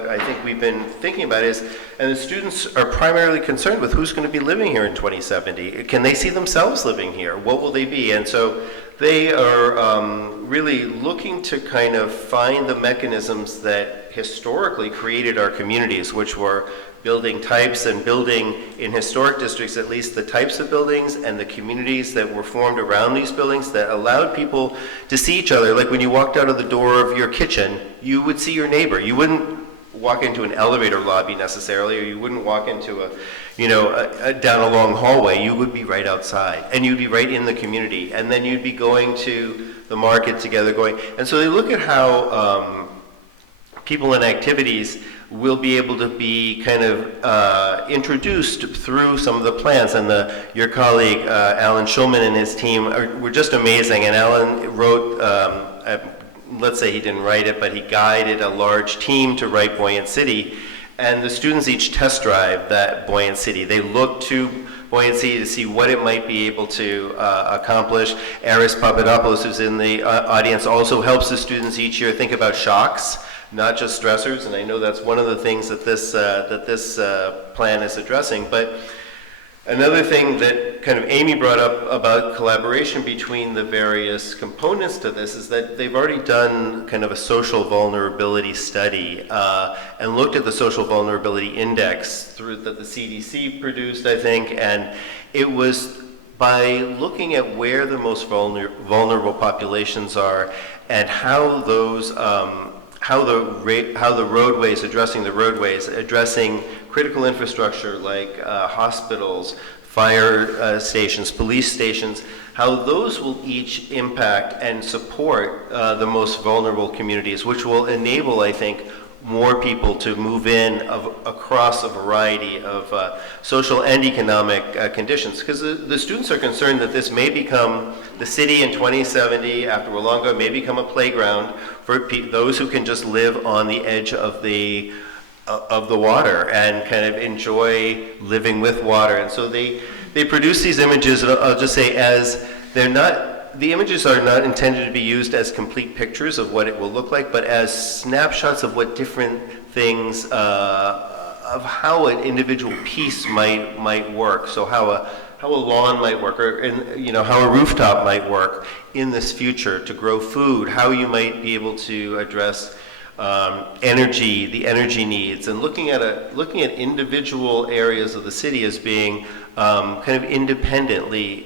I think we've been thinking about is, and the students are primarily concerned with who's going to be living here in 2070. Can they see themselves living here? What will they be? And so they are really looking to kind of find the mechanisms that historically created our communities, which were building types and building in historic districts, at least the types of buildings and the communities that were formed around these buildings that allowed people to see each other. Like when you walked out of the door of your kitchen, you would see your neighbor. You wouldn't walk into an elevator lobby necessarily, or you wouldn't walk into down a long hallway. You would be right outside, and you'd be right in the community, and then you'd be going to the market together, and so they look at how people and activities will be able to be kind of introduced through some of the plans. And your colleague, Alan Schulman, and his team were just amazing. And Alan wrote, let's say he didn't write it, but he guided a large team to write Buoyant City. And the students each test drive that Buoyant City. They look to Buoyant City to see what it might be able to accomplish. Aris Papadopoulos, who's in the audience, also helps the students each year think about shocks, not just stressors, and I know that's one of the things that this plan is addressing. But another thing that kind of Amy brought up about collaboration between the various components to this is that they've already done kind of a social vulnerability study and looked at the social vulnerability index that the CDC produced, I think, and it was by looking at where the most vulnerable populations are and how those how the roadways, addressing critical infrastructure like hospitals, fire stations, police stations, how those will each impact and support the most vulnerable communities, which will enable, I think, more people to move in across a variety of social and economic conditions. Because the students are concerned that this may become, the city in 2070, after we're long gone, may become a playground for those who can just live on the edge of the water and kind of enjoy living with water. And so they they produce these images, and I'll just say, as they're not, the images are not intended to be used as complete pictures of what it will look like, but as snapshots of what different things, of how an individual piece might work. So how a lawn might work, or how a rooftop might work in this future to grow food, how you might be able to address energy, the energy needs, and looking at individual areas of the city as being kind of independently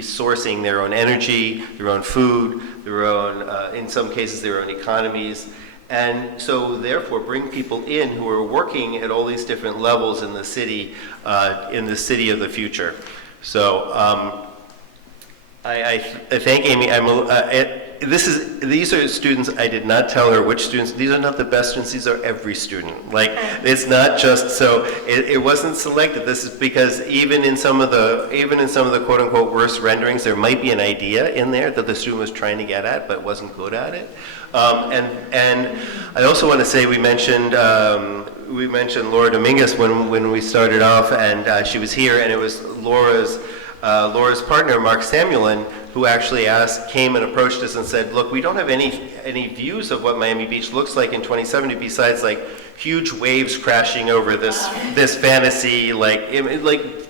sourcing their own energy, their own food, their own, in some cases, their own economies. And so therefore bring people in who are working at all these different levels in the city of the future. So I thank Amy. These are students, I did not tell her which students, these are not the best students, these are every student. Like, it's not just, so it wasn't selected. This is because even in some of the quote unquote worst renderings, there might be an idea in there that the student was trying to get at, but wasn't good at it. And I also want to say we mentioned Laura Dominguez when we started off, and she was here, and it was Laura's partner, Mark Samuelin, who actually came and approached us and said, look, we don't have any views of what Miami Beach looks like in 2070 besides like huge waves crashing over this fantasy, like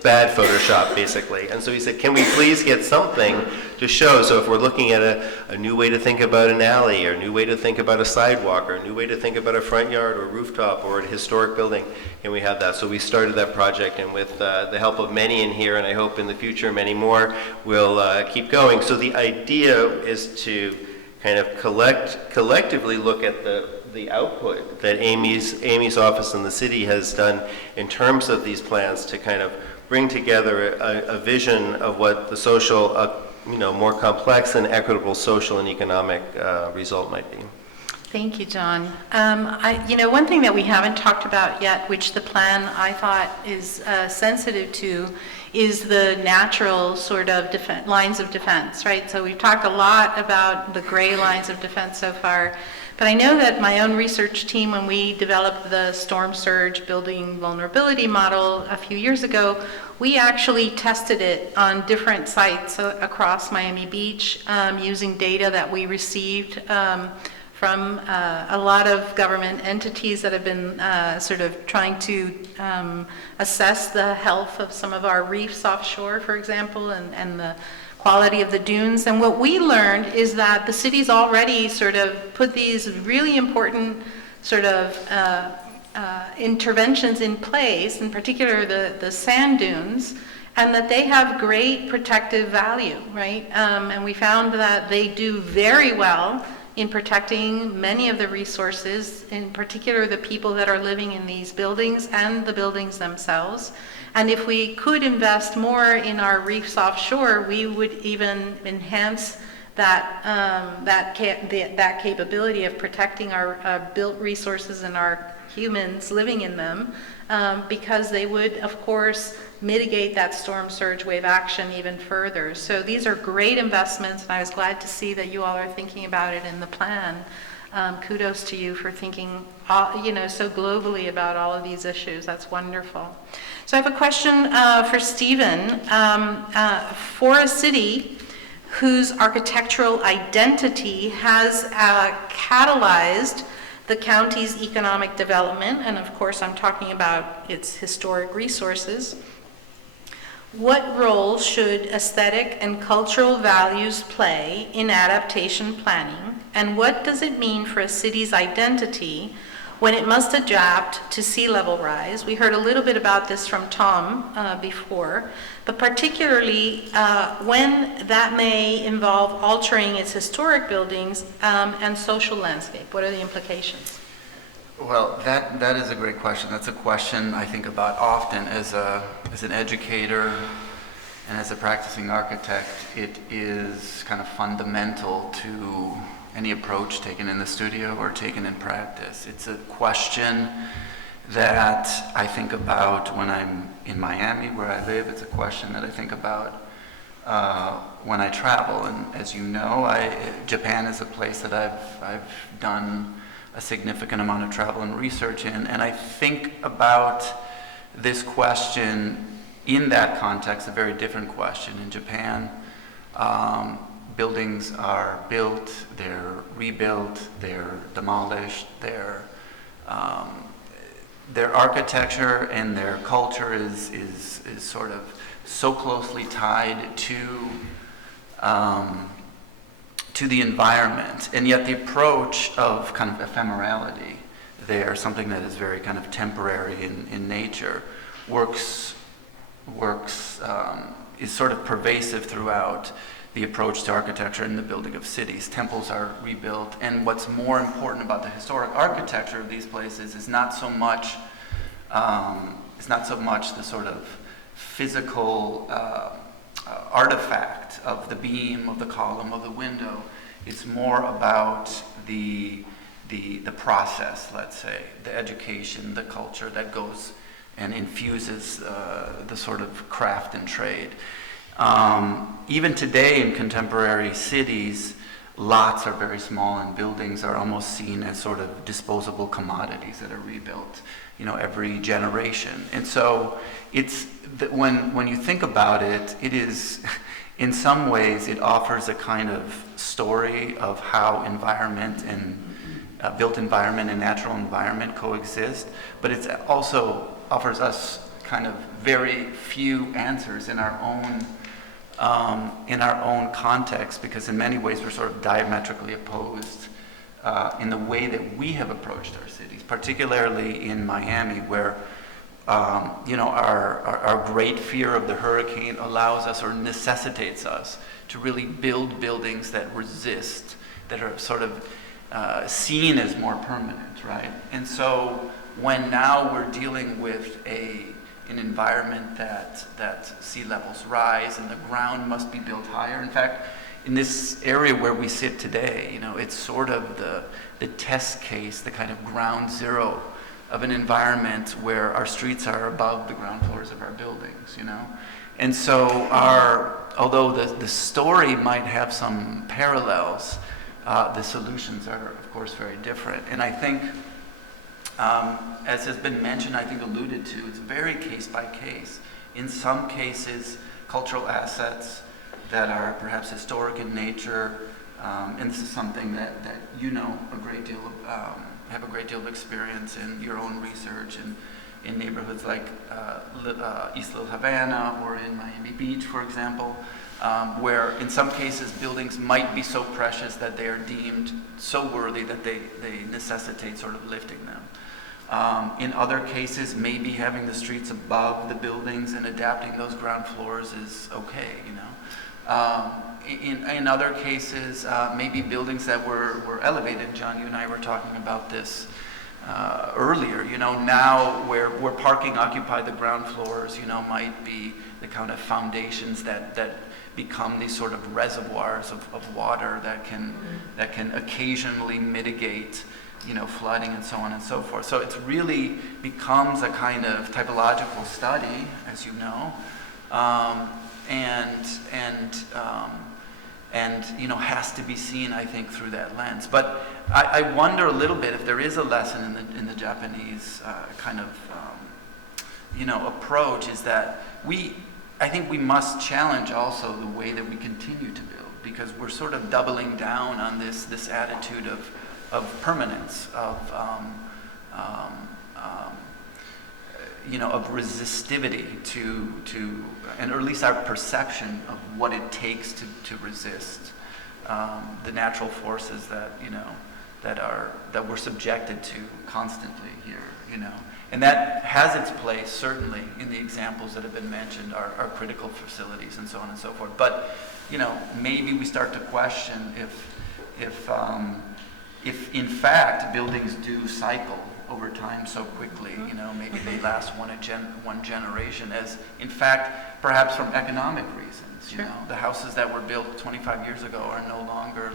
bad Photoshop, basically. And so he said, can we please get something to show? So if we're looking at a new way to think about an alley, or a new way to think about a sidewalk, or a new way to think about a front yard or rooftop or a historic building, can we have that? So we started that project, and with the help of many in here, and I hope in the future many more, we'll keep going. So the idea is to kind of collectively look at the output that Amy's office in the city has done in terms of these plans to kind of bring together a vision of what the social, more complex and equitable social and economic result might be. Thank you, John. One thing that we haven't talked about yet, which the plan I thought is sensitive to, is the natural sort of lines of defense, right? So we've talked a lot about the gray lines of defense so far, but I know that my own research team, when we developed the storm surge building vulnerability model a few years ago, we actually tested it on different sites across Miami Beach using data that we received from a lot of government entities that have been sort of trying to assess the health of some of our reefs offshore, for example, and the quality of the dunes. And what we learned is that the city's already sort of put these really important sort of interventions in place, in particular the sand dunes, and that they have great protective value, right? And we found that they do very well in protecting many of the resources, in particular the people that are living in these buildings and the buildings themselves. And if we could invest more in our reefs offshore, we would even enhance that capability of protecting our built resources and our humans living in them, because they would, of course, mitigate that storm surge wave action even further. So these are great investments, and I was glad to see that you all are thinking about it in the plan. Kudos to you for thinking, so globally about all of these issues. That's wonderful. So I have a question for Stephen. For a city whose architectural identity has catalyzed the county's economic development, and of course I'm talking about its historic resources, what role should aesthetic and cultural values play in adaptation planning, and what does it mean for a city's identity when it must adapt to sea level rise? We heard a little bit about this from Tom before, but particularly when that may involve altering its historic buildings and social landscape. What are the implications? Well, that is a great question. That's a question I think about often as an educator and as a practicing architect. It is kind of fundamental to any approach taken in the studio or taken in practice. It's a question that I think about when I'm in Miami, where I live. It's a question that I think about when I travel. And as you know, Japan is a place that I've done a significant amount of travel and research in, and I think about this question, in that context, a very different question. In Japan, buildings are built, they're rebuilt, they're demolished, their architecture and their culture is sort of so closely tied to the environment, and yet the approach of kind of ephemerality there, something that is very kind of temporary in nature, is sort of pervasive throughout the approach to architecture and the building of cities. Temples are rebuilt, and what's more important about the historic architecture of these places is not so much the sort of physical artifact of the beam, of the column, of the window. It's more about the process, let's say, the education, the culture that goes and infuses the sort of craft and trade. Even today in contemporary cities, lots are very small and buildings are almost seen as sort of disposable commodities that are rebuilt, every generation. And so it's when you think about it, it is, in some ways, it offers a kind of story of how environment and built environment and natural environment coexist, but it also offers us kind of very few answers in our own context, because in many ways we're sort of diametrically opposed in the way that we have approached our cities, particularly in Miami, where our great fear of the hurricane allows us or necessitates us to really build buildings that resist, that are sort of seen as more permanent, right? And so when now we're dealing with an environment that sea levels rise and the ground must be built higher. In fact, in this area where we sit today, it's sort of the test case, the kind of ground zero of an environment where our streets are above the ground floors of our buildings, And so although the story might have some parallels, the solutions are, of course, very different. And I think, as has been mentioned, I think alluded to, it's very case by case. In some cases, cultural assets that are perhaps historic in nature, and this is something that you know a great deal of, have a great deal of experience in your own research and in neighborhoods like East Little Havana or in Miami Beach, for example, where in some cases buildings might be so precious that they are deemed so worthy that they necessitate sort of lifting them. In other cases, maybe having the streets above the buildings and adapting those ground floors is okay, In other cases, maybe buildings that were elevated. John, you and I were talking about this earlier. Now where parking occupied the ground floors, might be the kind of foundations that become these sort of reservoirs of water that can occasionally mitigate flooding and so on and so forth. So it really becomes a kind of typological study, as you know, and has to be seen, I think, through that lens. But I wonder a little bit if there is a lesson in the Japanese kind of approach, is that I think we must challenge also the way that we continue to build, because we're sort of doubling down on this attitude of permanence, of resistivity to, or at least our perception of what it takes to resist the natural forces that we're subjected to constantly here, And that has its place, certainly, in the examples that have been mentioned, our critical facilities and so on and so forth. But, maybe we start to question if in fact buildings do cycle over time so quickly, maybe they last one generation, as in fact perhaps from economic reasons. The houses that were built 25 years ago are no longer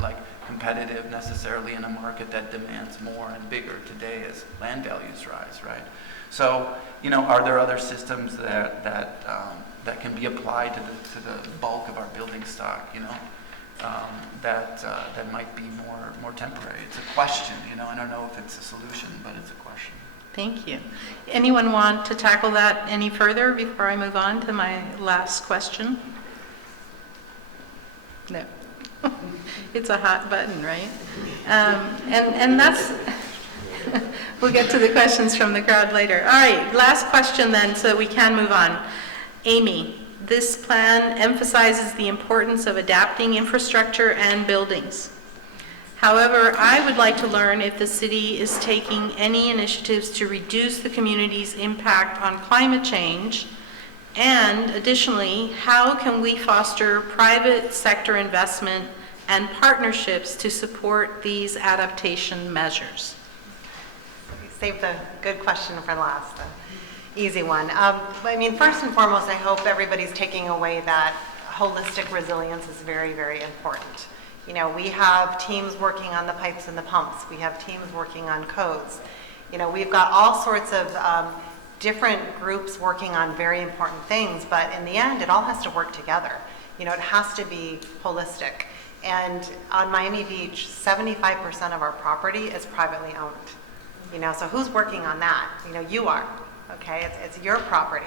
competitive necessarily in a market that demands more and bigger today as land values rise, right? So, are there other systems that can be applied to the bulk of our building stock, that might be more temporary? It's a question, I don't know if it's a solution, but it's a question. Thank you. Anyone want to tackle that any further before I move on to my last question? No. It's a hot button, right? And that's, we'll get to the questions from the crowd later. All right, last question then, so we can move on. Amy, this plan emphasizes the importance of adapting infrastructure and buildings. However, I would like to learn if the city is taking any initiatives to reduce the community's impact on climate change, and additionally, how can we foster private sector investment and partnerships to support these adaptation measures? Save the good question for last, the easy one. I mean, first and foremost, I hope everybody's taking away that holistic resilience is very, very important. You know, we have teams working on the pipes and the pumps. We have teams working on codes. You know, we've got all sorts of different groups working on very important things, but in the end, it all has to work together. You know, it has to be holistic. And on Miami Beach, 75% of our property is privately owned. You know, so who's working on that? You know, you are, okay? It's your property.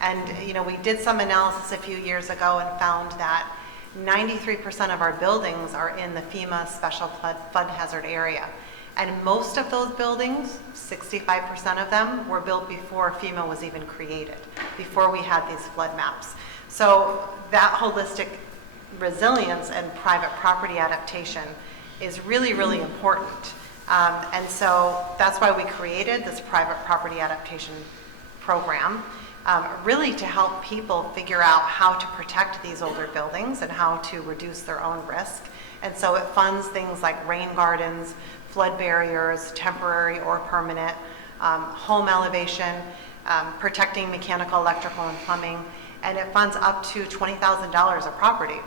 And, you know, we did some analysis a few years ago and found that 93% of our buildings are in the FEMA special flood hazard area. And most of those buildings, 65% of them, were built before FEMA was even created, before we had these flood maps. So that holistic resilience and private property adaptation is really, really important. And so that's why we created this private property adaptation program, really to help people figure out how to protect these older buildings and how to reduce their own risk. And so it funds things like rain gardens, flood barriers, temporary or permanent, home elevation, protecting mechanical, electrical, and plumbing, and it funds up to $20,000 a property.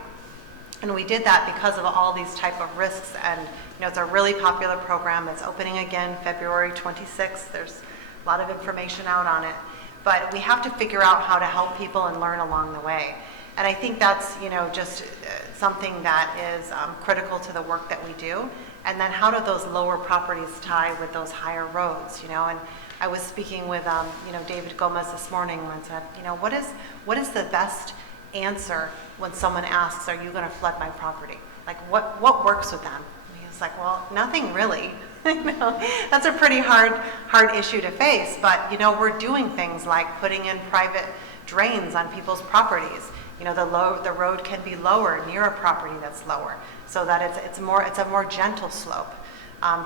And we did that because of all these type of risks, and you know, it's a really popular program. It's opening again February 26th. There's a lot of information out on it. But we have to figure out how to help people and learn along the way. And I think that's, you know, just something that is critical to the work that we do. And then how do those lower properties tie with those higher roads, you know? And I was speaking with, you know, David Gomez this morning and said, you know, what is the best answer when someone asks, are you going to flood my property? Like, what works with them? And he was like, well, nothing really. You know, that's a pretty hard issue to face, but you know, we're doing things like putting in private drains on people's properties. You know, the road can be lower near a property that's lower, so that it's a more gentle slope.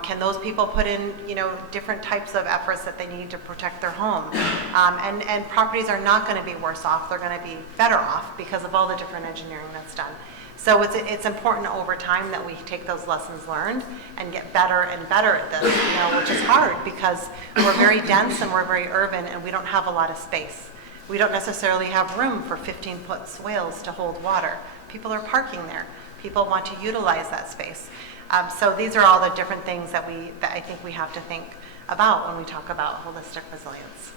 Can those people put in, you know, different types of efforts that they need to protect their home? And properties are not going to be worse off; they're going to be better off because of all the different engineering that's done. So it's important over time that we take those lessons learned and get better and better at this, you know, which is hard because we're very dense and we're very urban and we don't have a lot of space. We don't necessarily have room for 15-foot swales to hold water. People are parking there. People want to utilize that space. So these are all the different things that I think we have to think about when we talk about holistic resilience.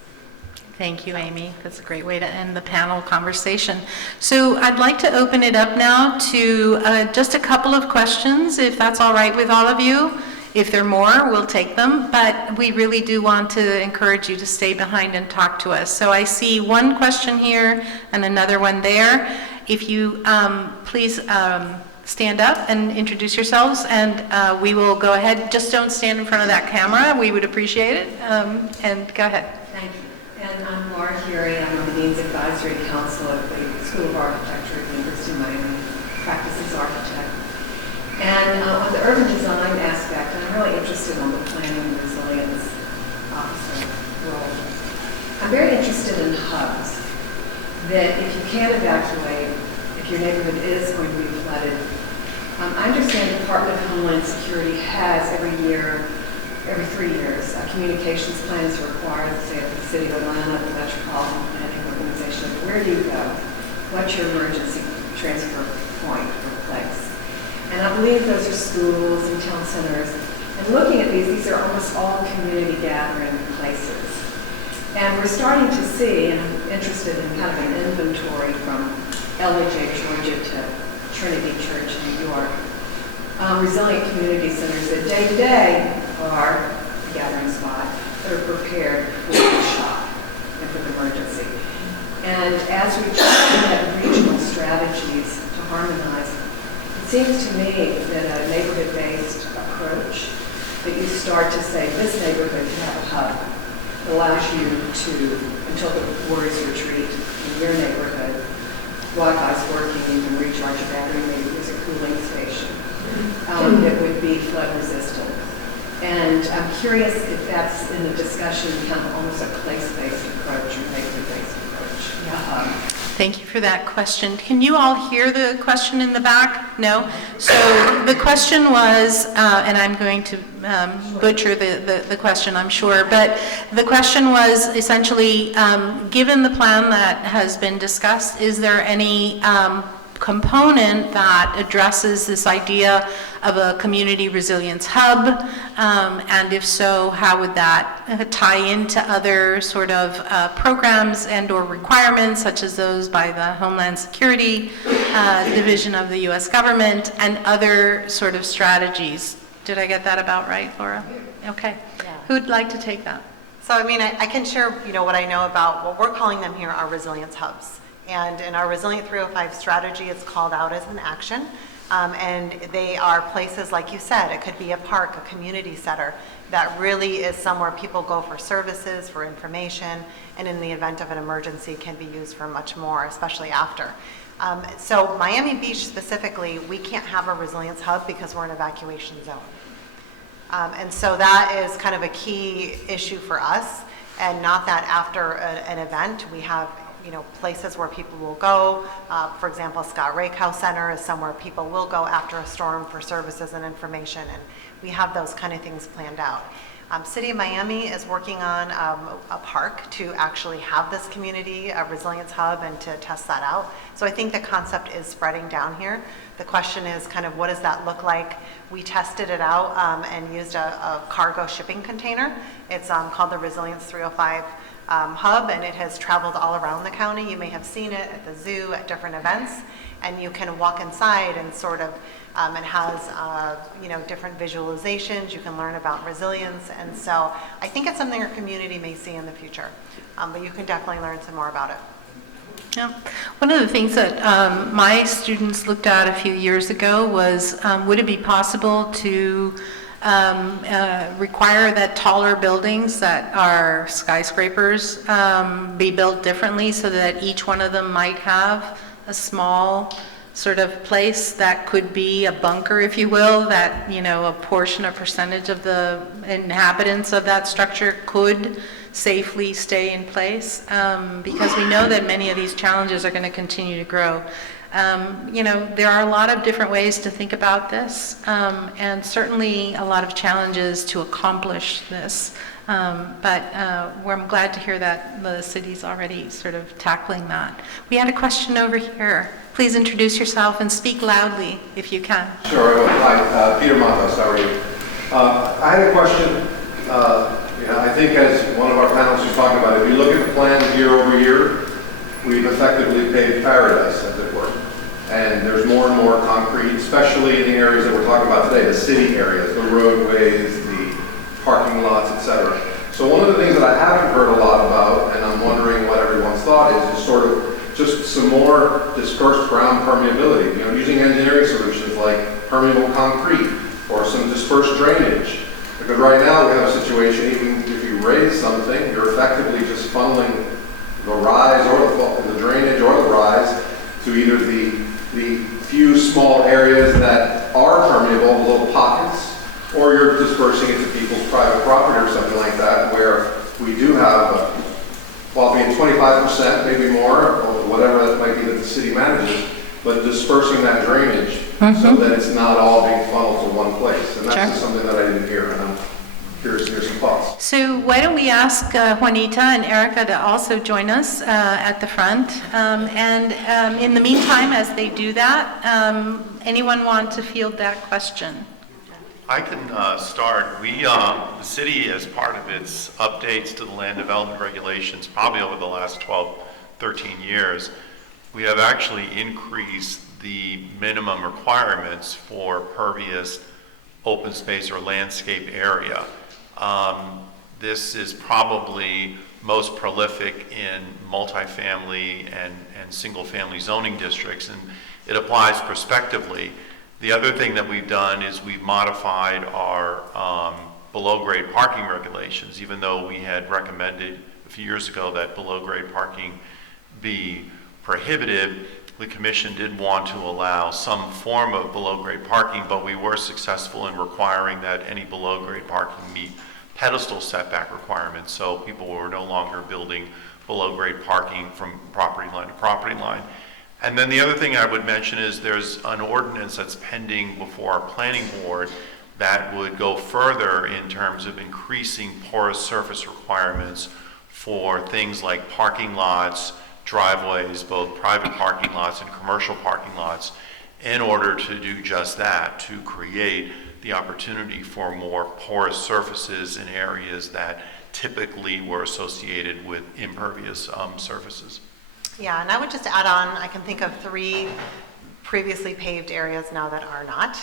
Thank you, Amy. That's a great way to end the panel conversation. So I'd like to open it up now to just a couple of questions, if that's all right with all of you. If there are more, we'll take them, but we really do want to encourage you to stay behind and talk to us. So I see one question here and another one there. If you please stand up and introduce yourselves, and we will go ahead. Just don't stand in front of that camera. We would appreciate it. And go ahead. Thank you. And I'm Laura Curie. I'm on the Dean's Advisory Council at the School of Architecture at the University of Miami, practice as architect. And on the urban design aspect, I'm really interested on the planning and resilience officer role. I'm very interested in hubs, that if you can't evacuate, if your neighborhood is going to be flooded, I understand the Department of Homeland Security has every 3 years, a communications plan is required, say at the City of Atlanta, the Metropolitan Planning Organization. Where do you go? What's your emergency transfer point or place? And I believe those are schools and town centers. And looking at these are almost all community gathering places. And we're starting to see, and I'm interested in kind of an inventory from LHA, Georgia to Trinity Church in New York, resilient community centers that day to day are a gathering spot, that are prepared for the shock and for the emergency. And as we try to have regional strategies to harmonize, it seems to me that a neighborhood-based approach, that you start to say, this neighborhood can have a hub that allows you to, until the worries retreat in your neighborhood, Wi-Fi's working, you can recharge your battery, maybe use a cooling station that would be flood resistant. And I'm curious if that's in the discussion, kind of almost a place-based approach or neighborhood-based approach. Yeah. Thank you for that question. Can you all hear the question in the back? No? So the question was, and I'm going to butcher the question, I'm sure, but the question was essentially, given the plan that has been discussed, is there any component that addresses this idea of a community resilience hub, and if so, how would that tie into other sort of programs and or requirements such as those by the Homeland Security Division of the U.S. government and other sort of strategies? Did I get that about right, Laura? Okay. Yeah. Who'd like to take that? So, I mean, I can share, what I know about what we're calling them here are resilience hubs. And in our Resilient 305 strategy, it's called out as an action. And they are places, like you said, it could be a park, a community center, that really is somewhere people go for services, for information, and in the event of an emergency can be used for much more, especially after. So Miami Beach specifically, we can't have a resilience hub because we're an evacuation zone. And so that is kind of a key issue for us, and not that after an event we have places where people will go. For example, Scott Rakow Center is somewhere people will go after a storm for services and information, and we have those kind of things planned out. City of Miami is working on a park to actually have this community, a resilience hub, and to test that out. So I think the concept is spreading down here. The question is kind of what does that look like? We tested it out and used a cargo shipping container. It's called the Resilience 305 hub, and it has traveled all around the county. You may have seen it at the zoo, at different events, and you can walk inside and sort of, it has, different visualizations. You can learn about resilience, and so I think it's something our community may see in the future, but you can definitely learn some more about it. Yeah. One of the things that my students looked at a few years ago was, would it be possible to require that taller buildings that are skyscrapers be built differently so that each one of them might have a small sort of place that could be a bunker, if you will, that, a portion, a percentage of the inhabitants of that structure could safely stay in place, because we know that many of these challenges are going to continue to grow. There are a lot of different ways to think about this, and certainly a lot of challenges to accomplish this. But I'm glad to hear that the city's already sort of tackling that. We had a question over here. Please introduce yourself and speak loudly if you can. Sure. Hi, Peter Matos. How are you? I had a question. I think as one of our panelists was talking about, if you look at the plan year over year, we've effectively paved paradise, as it were. And there's more and more concrete, especially in the areas that we're talking about today, the city areas, the roadways, the parking lots, etc. So one of the things that I haven't heard a lot about, and I'm wondering what everyone's thought is sort of just some more dispersed ground permeability, using engineering solutions like permeable concrete or some dispersed drainage. Because right now we have a situation, even if you raise something, you're effectively just funneling the rise or the drainage or the rise to either the few small areas that are permeable, little pockets, or you're dispersing it to people's private property or something like that, where we do have, while being 25%, maybe more, or whatever that might be that the city manages, but dispersing that drainage so that it's not all being funneled to one place. And that's just something that I didn't hear, and I'm curious to hear some thoughts. So why don't we ask Juanita and Erica to also join us at the front. And in the meantime, as they do that, anyone want to field that question? I can start. The city, as part of its updates to the land development regulations, probably over the last 12, 13 years, we have actually increased the minimum requirements for pervious open space or landscape area. this is probably most prolific in multifamily and single-family zoning districts, and it applies prospectively. The other thing that we've done is we've modified our below-grade parking regulations, even though we had recommended a few years ago that below-grade parking be prohibitive. The commission did want to allow some form of below-grade parking, but we were successful in requiring that any below-grade parking meet pedestal setback requirements, so people were no longer building below-grade parking from property line to property line. And then the other thing I would mention is there's an ordinance that's pending before our planning board that would go further in terms of increasing porous surface requirements for things like parking lots, driveways, both private parking lots and commercial parking lots, in order to do just that, to create the opportunity for more porous surfaces in areas that typically were associated with impervious surfaces. Yeah, and I would just add on, I can think of 3 previously paved areas now that are not.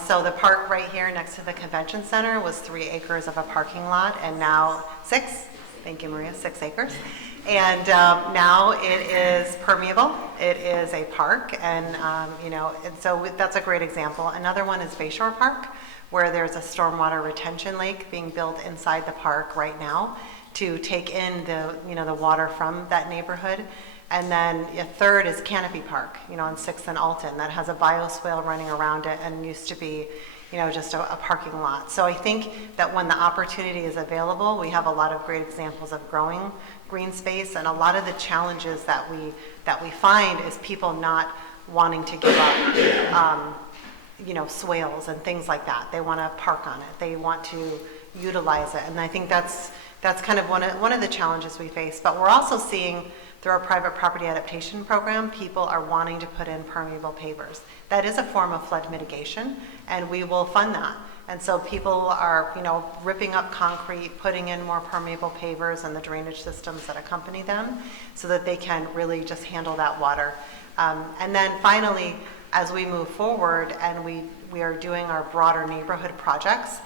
So the park right here next to the convention center was 3 acres of a parking lot, and now 6, thank you Maria, 6 acres. And now it is permeable, it is a park, and and so that's a great example. Another one is Bayshore Park, where there's a stormwater retention lake being built inside the park right now to take in the water from that neighborhood. And then a third is Canopy Park, on 6th and Alton, that has a bioswale running around it and used to be, just a parking lot. So I think that when the opportunity is available, we have a lot of great examples of growing green space, and a lot of the challenges that we find is people not wanting to give up, swales and things like that. They want to park on it. They want to utilize it, and I think that's kind of one of the challenges we face. But we're also seeing through our private property adaptation program, people are wanting to put in permeable pavers. That is a form of flood mitigation, and we will fund that. And so people are, ripping up concrete, putting in more permeable pavers and the drainage systems that accompany them so that they can really just handle that water. And then finally, as we move forward and we are doing our broader neighborhood projects,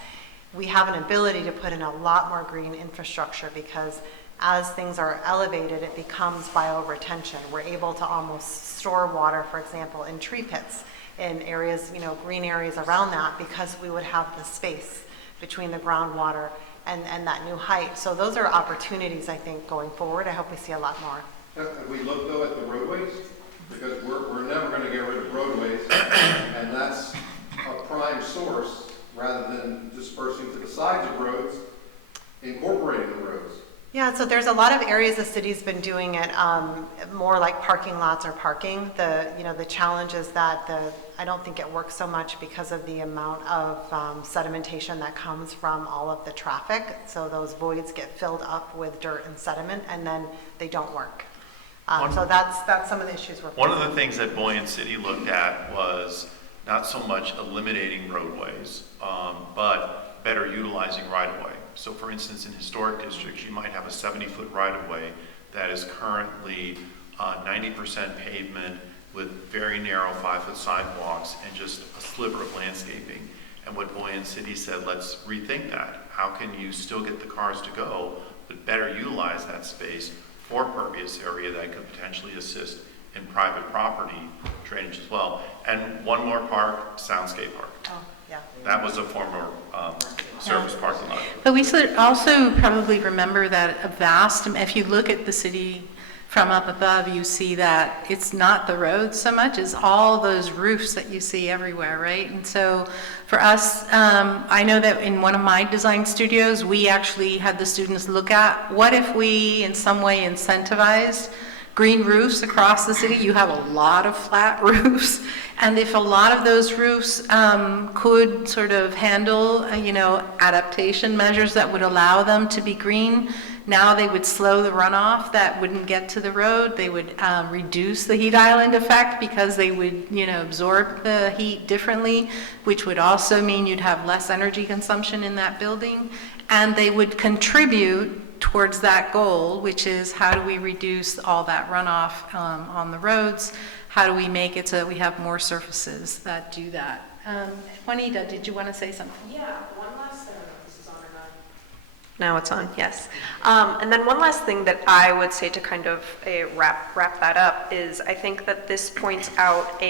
we have an ability to put in a lot more green infrastructure, because as things are elevated, it becomes bioretention. We're able to almost store water, for example, in tree pits, in areas, green areas around that, because we would have the space between the groundwater and that new height. So those are opportunities, I think, going forward. I hope we see a lot more. Have we looked, though, at the roadways? Because we're never going to get rid of roadways, and that's a prime source, rather than dispersing to the sides of roads, incorporating the roads. Yeah, so there's a lot of areas the city's been doing it more like parking lots or parking. The challenge is that I don't think it works so much because of the amount of sedimentation that comes from all of the traffic. So those voids get filled up with dirt and sediment, and then they don't work. So that's some of the issues we're facing. One of the things that Boyan City looked at was not so much eliminating roadways, but better utilizing right-of-way. So for instance, in historic districts, you might have a 70-foot right-of-way that is currently 90% pavement with very narrow 5-foot sidewalks and just a sliver of landscaping. And what Boyan City said, let's rethink that. How can you still get the cars to go, but better utilize that space for pervious area that could potentially assist in private property drainage as well. And one more park, Soundscape Park. Oh, yeah. That was a former surface parking lot. But we should also probably remember that if you look at the city from up above, you see that it's not the roads so much as all those roofs that you see everywhere, right? And so for us, I know that in one of my design studios, we actually had the students look at what if we in some way incentivized green roofs across the city. You have a lot of flat roofs, and if a lot of those roofs could sort of handle, adaptation measures that would allow them to be green, now they would slow the runoff that wouldn't get to the road. They would reduce the heat island effect because they would, absorb the heat differently, which would also mean you'd have less energy consumption in that building, and they would contribute towards that goal, which is how do we reduce all that runoff on the roads? How do we make it so that we have more surfaces that do that? Juanita, did you want to say something? Yeah, one last, this is on or not. Now it's on, yes. And then one last thing that I would say to kind of wrap that up is I think that this points out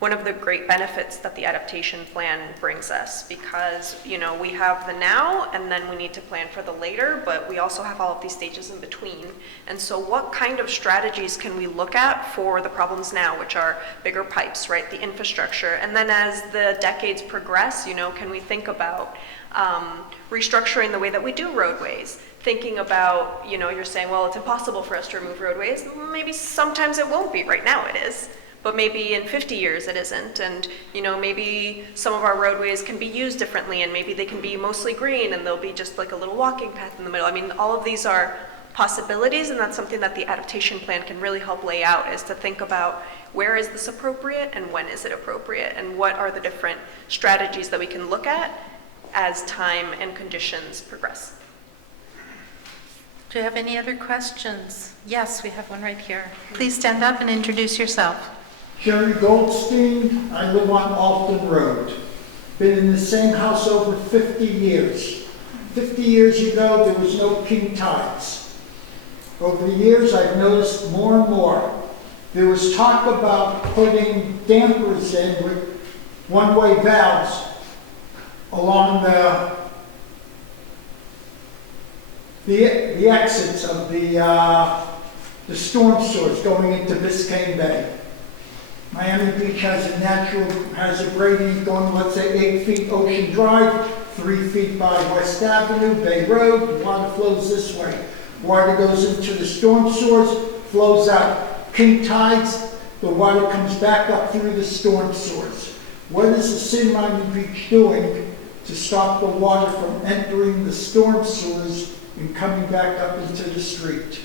one of the great benefits that the adaptation plan brings us, because, you know, we have the now and then we need to plan for the later, but we also have all of these stages in between. And so what kind of strategies can we look at for the problems now, which are bigger pipes, right, the infrastructure, and then as the decades progress, you know, can we think about restructuring the way that we do roadways, thinking about, you know, you're saying, well, it's impossible for us to remove roadways. Maybe sometimes it won't be. Right now it is. But maybe in 50 years it isn't. And, you know, maybe some of our roadways can be used differently, and maybe they can be mostly green and they'll be just like a little walking path in the middle. I mean, all of these are possibilities, and that's something that the adaptation plan can really help lay out, is to think about where is this appropriate and when is it appropriate, and what are the different strategies that we can look at as time and conditions progress. Do you have any other questions? Yes, we have one right here. Please stand up and introduce yourself. Jerry Goldstein, I live on Alton Road. Been in the same house over 50 years. 50 years ago, there was no king tides. Over the years, I've noticed more and more. There was talk about putting dampers in with one-way valves along the exits of the storm sewers going into Biscayne Bay. Miami Beach has a gradient going, let's say, 8 feet Ocean Drive, 3 feet by West Avenue, Bay Road. The water flows this way. Water goes into the storm sewers, flows out. King tides, the water comes back up through the storm sewers. What is the city of Miami Beach doing to stop the water from entering the storm sewers and coming back up into the street?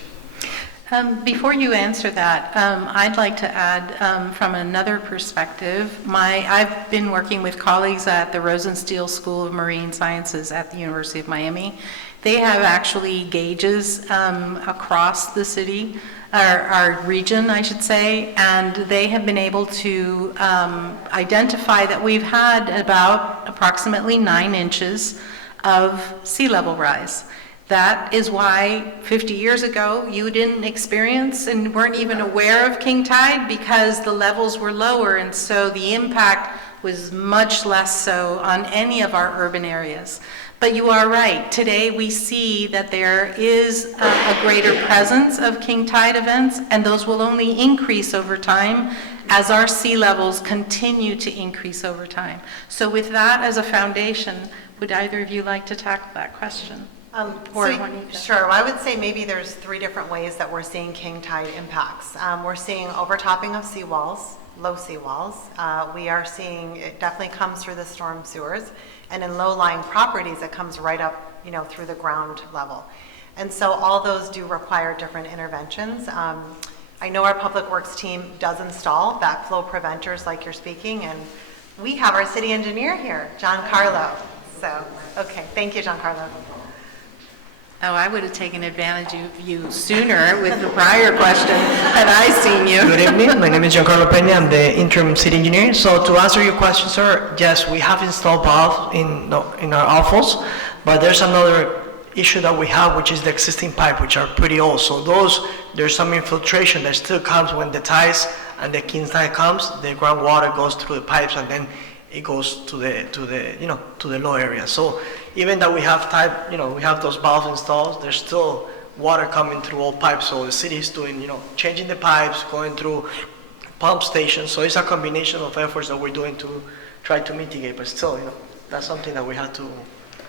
Before you answer that, I'd like to add from another perspective. I've been working with colleagues at the Rosenstiel School of Marine Sciences at the University of Miami. They have actually gauges across the city, our region, I should say, and they have been able to identify that we've had about approximately 9 inches of sea level rise. That is why 50 years ago you didn't experience and weren't even aware of king tide, because the levels were lower, and so the impact was much less so on any of our urban areas. But you are right. Today we see that there is a greater presence of king tide events, and those will only increase over time as our sea levels continue to increase over time. So with that as a foundation, would either of you like to tackle that question? Sure. I would say maybe there's 3 different ways that we're seeing king tide impacts. We're seeing overtopping of seawalls, low seawalls. We are seeing it definitely comes through the storm sewers, and in low-lying properties, it comes right up, you know, through the ground level. And so all those do require different interventions. I know our public works team does install backflow preventers like you're speaking, and we have our city engineer here, John Carlo. So, okay, thank you, John Carlo. Oh, I would have taken advantage of you sooner with the prior question had I seen you. Good evening, my name is Giancarlo Peña, I'm the interim city engineer. So to answer your question, sir, yes, we have installed valves in our outfalls, but there's another issue that we have, which is the existing pipe, which are pretty old. So there's some infiltration that still comes when the tides and the king tide comes, the groundwater goes through the pipes and then it goes to the low area. So even that we have those valves installed, there's still water coming through all pipes. So the city is doing, changing the pipes, going through pump stations. So it's a combination of efforts that we're doing to try to mitigate, but still, that's something that we have to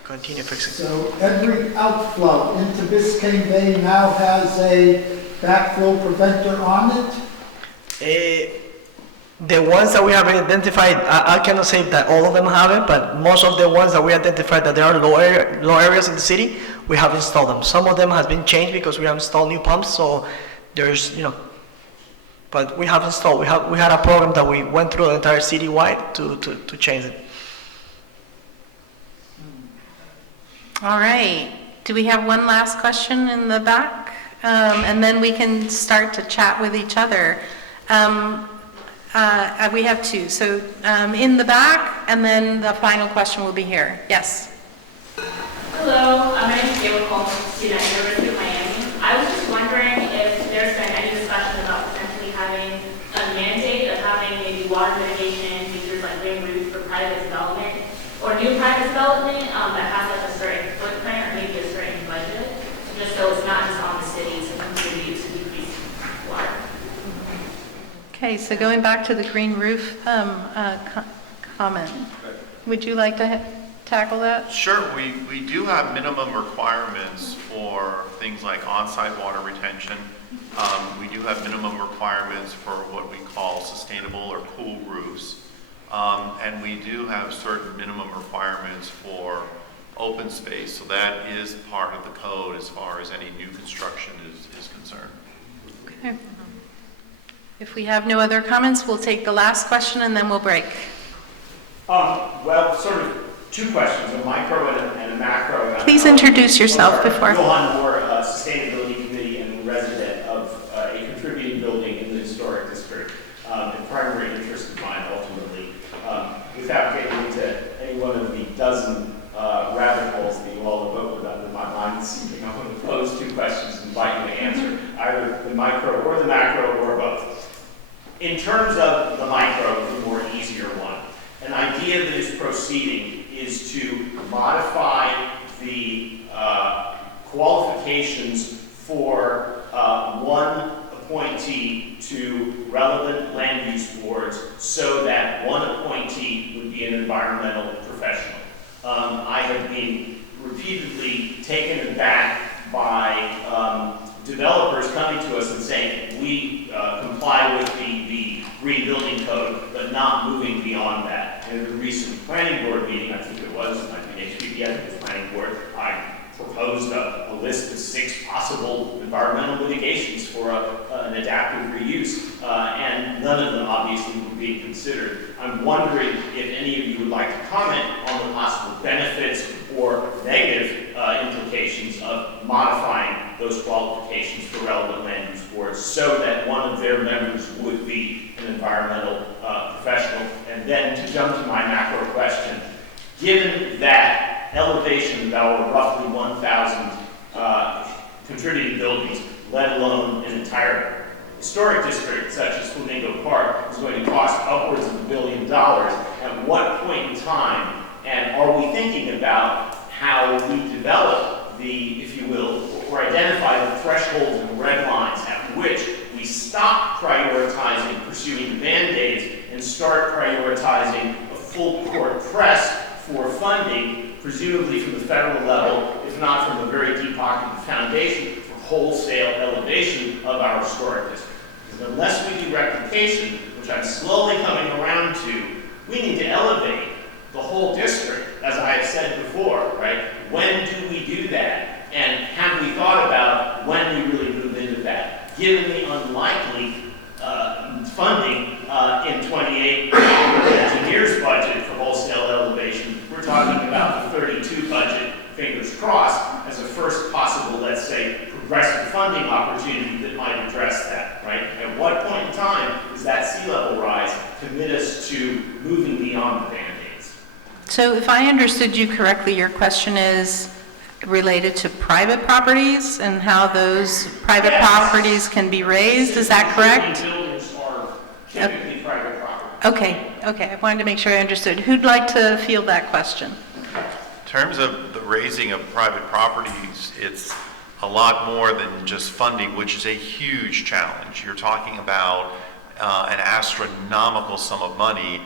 continue fixing. So every outflow into Biscayne Bay now has a backflow preventer on it? The ones that we have identified, I cannot say that all of them have it, but most of the ones that we identified that there are low areas in the city, we have installed them. Some of them has been changed because we have installed new pumps, so there's, but we have installed, we had a program that we went through the entire city-wide to change it. All right. Do we have one last question in the back? And then we can start to chat with each other. We have 2. So in the back, and then the final question will be here. Yes. Hello, my name is AECOM, student at University of Miami. I was just wondering if there's been any discussion about potentially having a mandate of having maybe water mitigation features like green roofs for private development or new private development that has like a certain footprint or maybe a certain budget, just so it's not just on the city to contribute to decrease water. Okay, so going back to the green roof comment, would you like to tackle that? Sure, we do have minimum requirements for things like on-site water retention. We do have minimum requirements for what we call sustainable or cool roofs. And we do have certain minimum requirements for open space. So that is part of the code as far as any new construction is concerned. Okay. If we have no other comments, we'll take the last question and then we'll break. Well, sort of two questions, a micro and a macro. Please introduce yourself before. Johan Moore, Sustainability Committee and resident of a contributing building in the historic district, and primary interest of mine ultimately. Without getting into any one of the dozen rabbit holes that you all have opened up in my mind this evening, I'm going to pose two questions and invite you to answer either the micro or the macro or both. In terms of the micro, the more easier one, an idea that is proceeding is to modify the qualifications for one appointee to relevant land use boards so that one appointee would be an environmental professional. I have been repeatedly taken aback by developers coming to us and saying, we comply with the green building code, but not moving beyond that. In a recent planning board meeting, I think it was, I think HPP planning board, I proposed a list of 6 possible environmental mitigations for an adaptive reuse, and none of them obviously were being considered. I'm wondering if any of you would like to comment on the possible benefits or negative implications of modifying those qualifications for relevant land use boards so that one of their members would be an environmental professional. And then to jump to my macro question, given that elevation of our roughly 1,000 contributing buildings, let alone an entire historic district such as Flamingo Park, is going to cost upwards of $1 billion, at what point in time, and are we thinking about how we develop the, if you will, or identify the thresholds and red lines at which we stop prioritizing pursuing band-aids and start prioritizing a full court press for funding, presumably from the federal level, if not from a very deep-pocketed foundation, for wholesale elevation of our historic district. Because unless we do replication, which I'm slowly coming around to, we need to elevate the whole district, as I have said before, right? When do we do that? And have we thought about when we really move into that? Given the unlikely funding in 28 engineers budget for wholesale elevation, we're talking about the 32 budget, fingers crossed, as a first possible, let's say, progressive funding opportunity that might address that, right? At what point in time does that sea level rise commit us to moving beyond the Band-Aids? So if I understood you correctly, your question is related to private properties and how those private properties can be raised, is that correct? Buildings are typically private property. Okay, I wanted to make sure I understood. Who'd like to field that question? In terms of the raising of private properties, it's a lot more than just funding, which is a huge challenge. You're talking about an astronomical sum of money,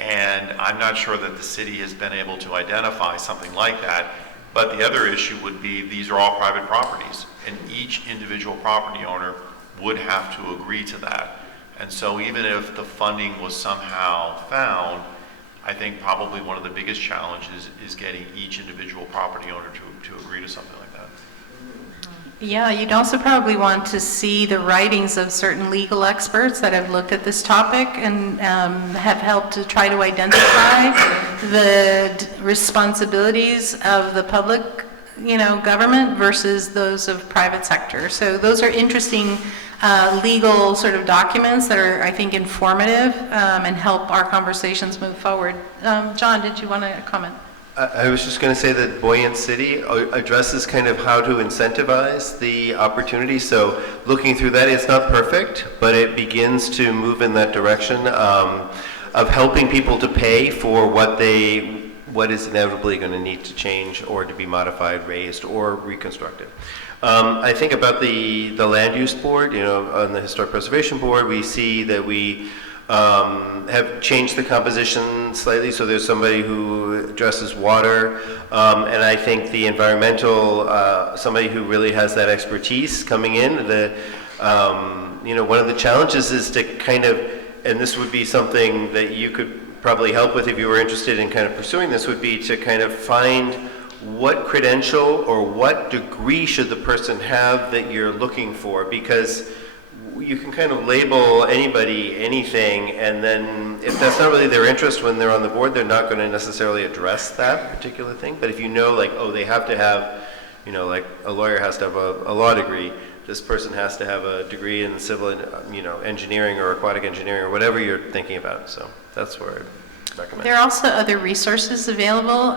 and I'm not sure that the city has been able to identify something like that. But the other issue would be these are all private properties, and each individual property owner would have to agree to that. And so even if the funding was somehow found, I think probably one of the biggest challenges is getting each individual property owner to agree to something like that. Yeah, you'd also probably want to see the writings of certain legal experts that have looked at this topic and have helped to try to identify the responsibilities of the public, government versus those of private sector. So those are interesting legal sort of documents that are, I think, informative and help our conversations move forward. John, did you want to comment? I was just going to say that Buoyant City addresses kind of how to incentivize the opportunity. So looking through that, it's not perfect, but it begins to move in that direction of helping people to pay for what is inevitably going to need to change or to be modified, raised, or reconstructed. I think about the land use board, on the Historic Preservation Board, we see that we have changed the composition slightly, so there's somebody who addresses water, and I think the environmental, somebody who really has that expertise coming in. One of the challenges is to kind of, and this would be something that you could probably help with if you were interested in kind of pursuing this, would be to kind of find what credential or what degree should the person have that you're looking for, because you can kind of label anybody anything, and then if that's not really their interest when they're on the board, they're not going to necessarily address that particular thing. But if you know, like, oh, they have to have, like a lawyer has to have a law degree, this person has to have a degree in civil, engineering or aquatic engineering or whatever you're thinking about. So that's where I'd recommend. There are also other resources available.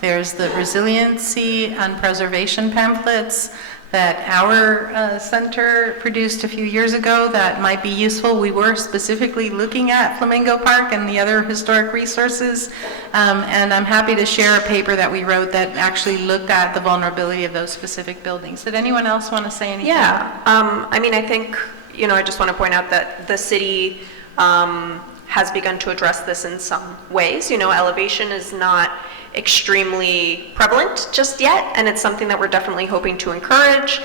There's the resiliency and preservation pamphlets that our center produced a few years ago that might be useful. We were specifically looking at Flamingo Park and the other historic resources, and I'm happy to share a paper that we wrote that actually looked at the vulnerability of those specific buildings. Did anyone else want to say anything? Yeah, I think, I just want to point out that the city has begun to address this in some ways. Elevation is not extremely prevalent just yet, and it's something that we're definitely hoping to encourage.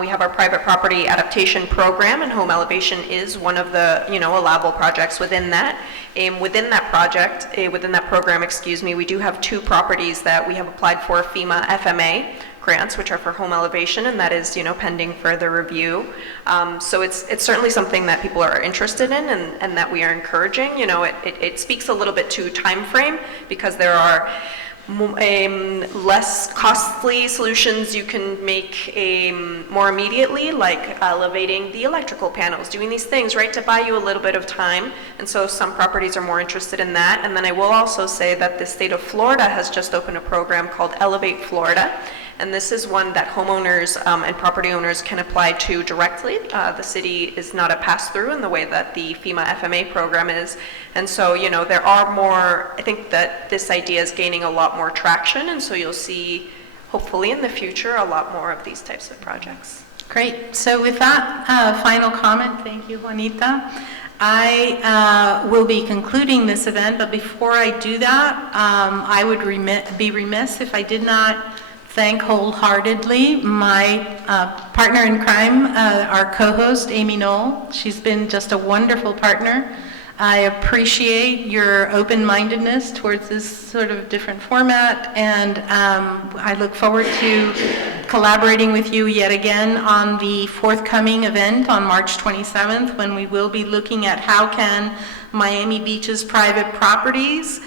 We have our private property adaptation program, and home elevation is one of the allowable projects within that. Within that program, we do have 2 properties that we have applied for FEMA FMA grants, which are for home elevation, and that is pending further review. So it's certainly something that people are interested in, and that we are encouraging. It speaks a little bit to time frame, because there are less costly solutions you can make more immediately, like elevating the electrical panels, doing these things, right, to buy you a little bit of time. And so some properties are more interested in that. And then I will also say that the state of Florida has just opened a program called Elevate Florida. And this is one that homeowners and property owners can apply to directly. The city is not a pass-through in the way that the FEMA FMA program is. And so, there are more, I think that this idea is gaining a lot more traction, and so you'll see, hopefully in the future, a lot more of these types of projects. Great. So with that final comment, thank you, Juanita. I will be concluding this event, but before I do that, I would be remiss if I did not thank wholeheartedly my partner in crime, our co-host, Amy Knowles. She's been just a wonderful partner. I appreciate your open-mindedness towards this sort of different format, and I look forward to collaborating with you yet again on the forthcoming event on March 27th, when we will be looking at how can Miami Beach's private properties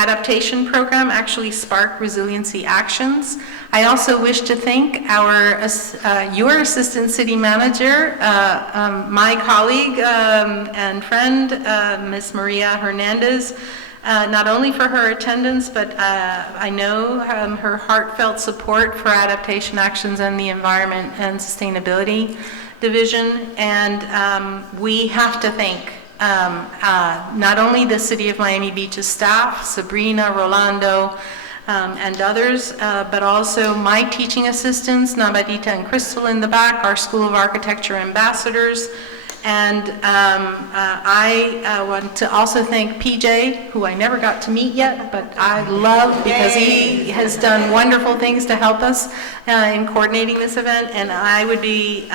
adaptation program actually spark resiliency actions. I also wish to thank your assistant city manager, my colleague and friend, Ms. Maria Hernandez, not only for her attendance, but I know her heartfelt support for adaptation actions and the environment and sustainability division. And we have to thank not only the City of Miami Beach's staff, Sabrina, Rolando, and others, but also my teaching assistants, Nabadita and Crystal in the back, our School of Architecture ambassadors. And I want to also thank PJ, who I never got to meet yet, but I love, because he has done wonderful things to help us in coordinating this event. And I would be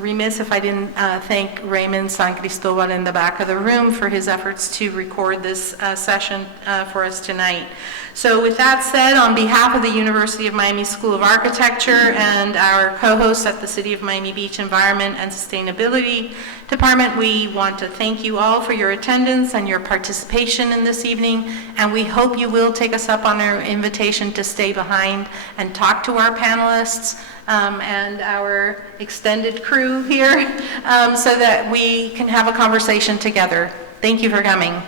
remiss if I didn't thank Raymond San Cristobal in the back of the room for his efforts to record this session for us tonight. So with that said, on behalf of the University of Miami School of Architecture and our co-hosts at the City of Miami Beach Environment and Sustainability Department, we want to thank you all for your attendance and your participation in this evening, and we hope you will take us up on our invitation to stay behind and talk to our panelists and our extended crew here so that we can have a conversation together. Thank you for coming.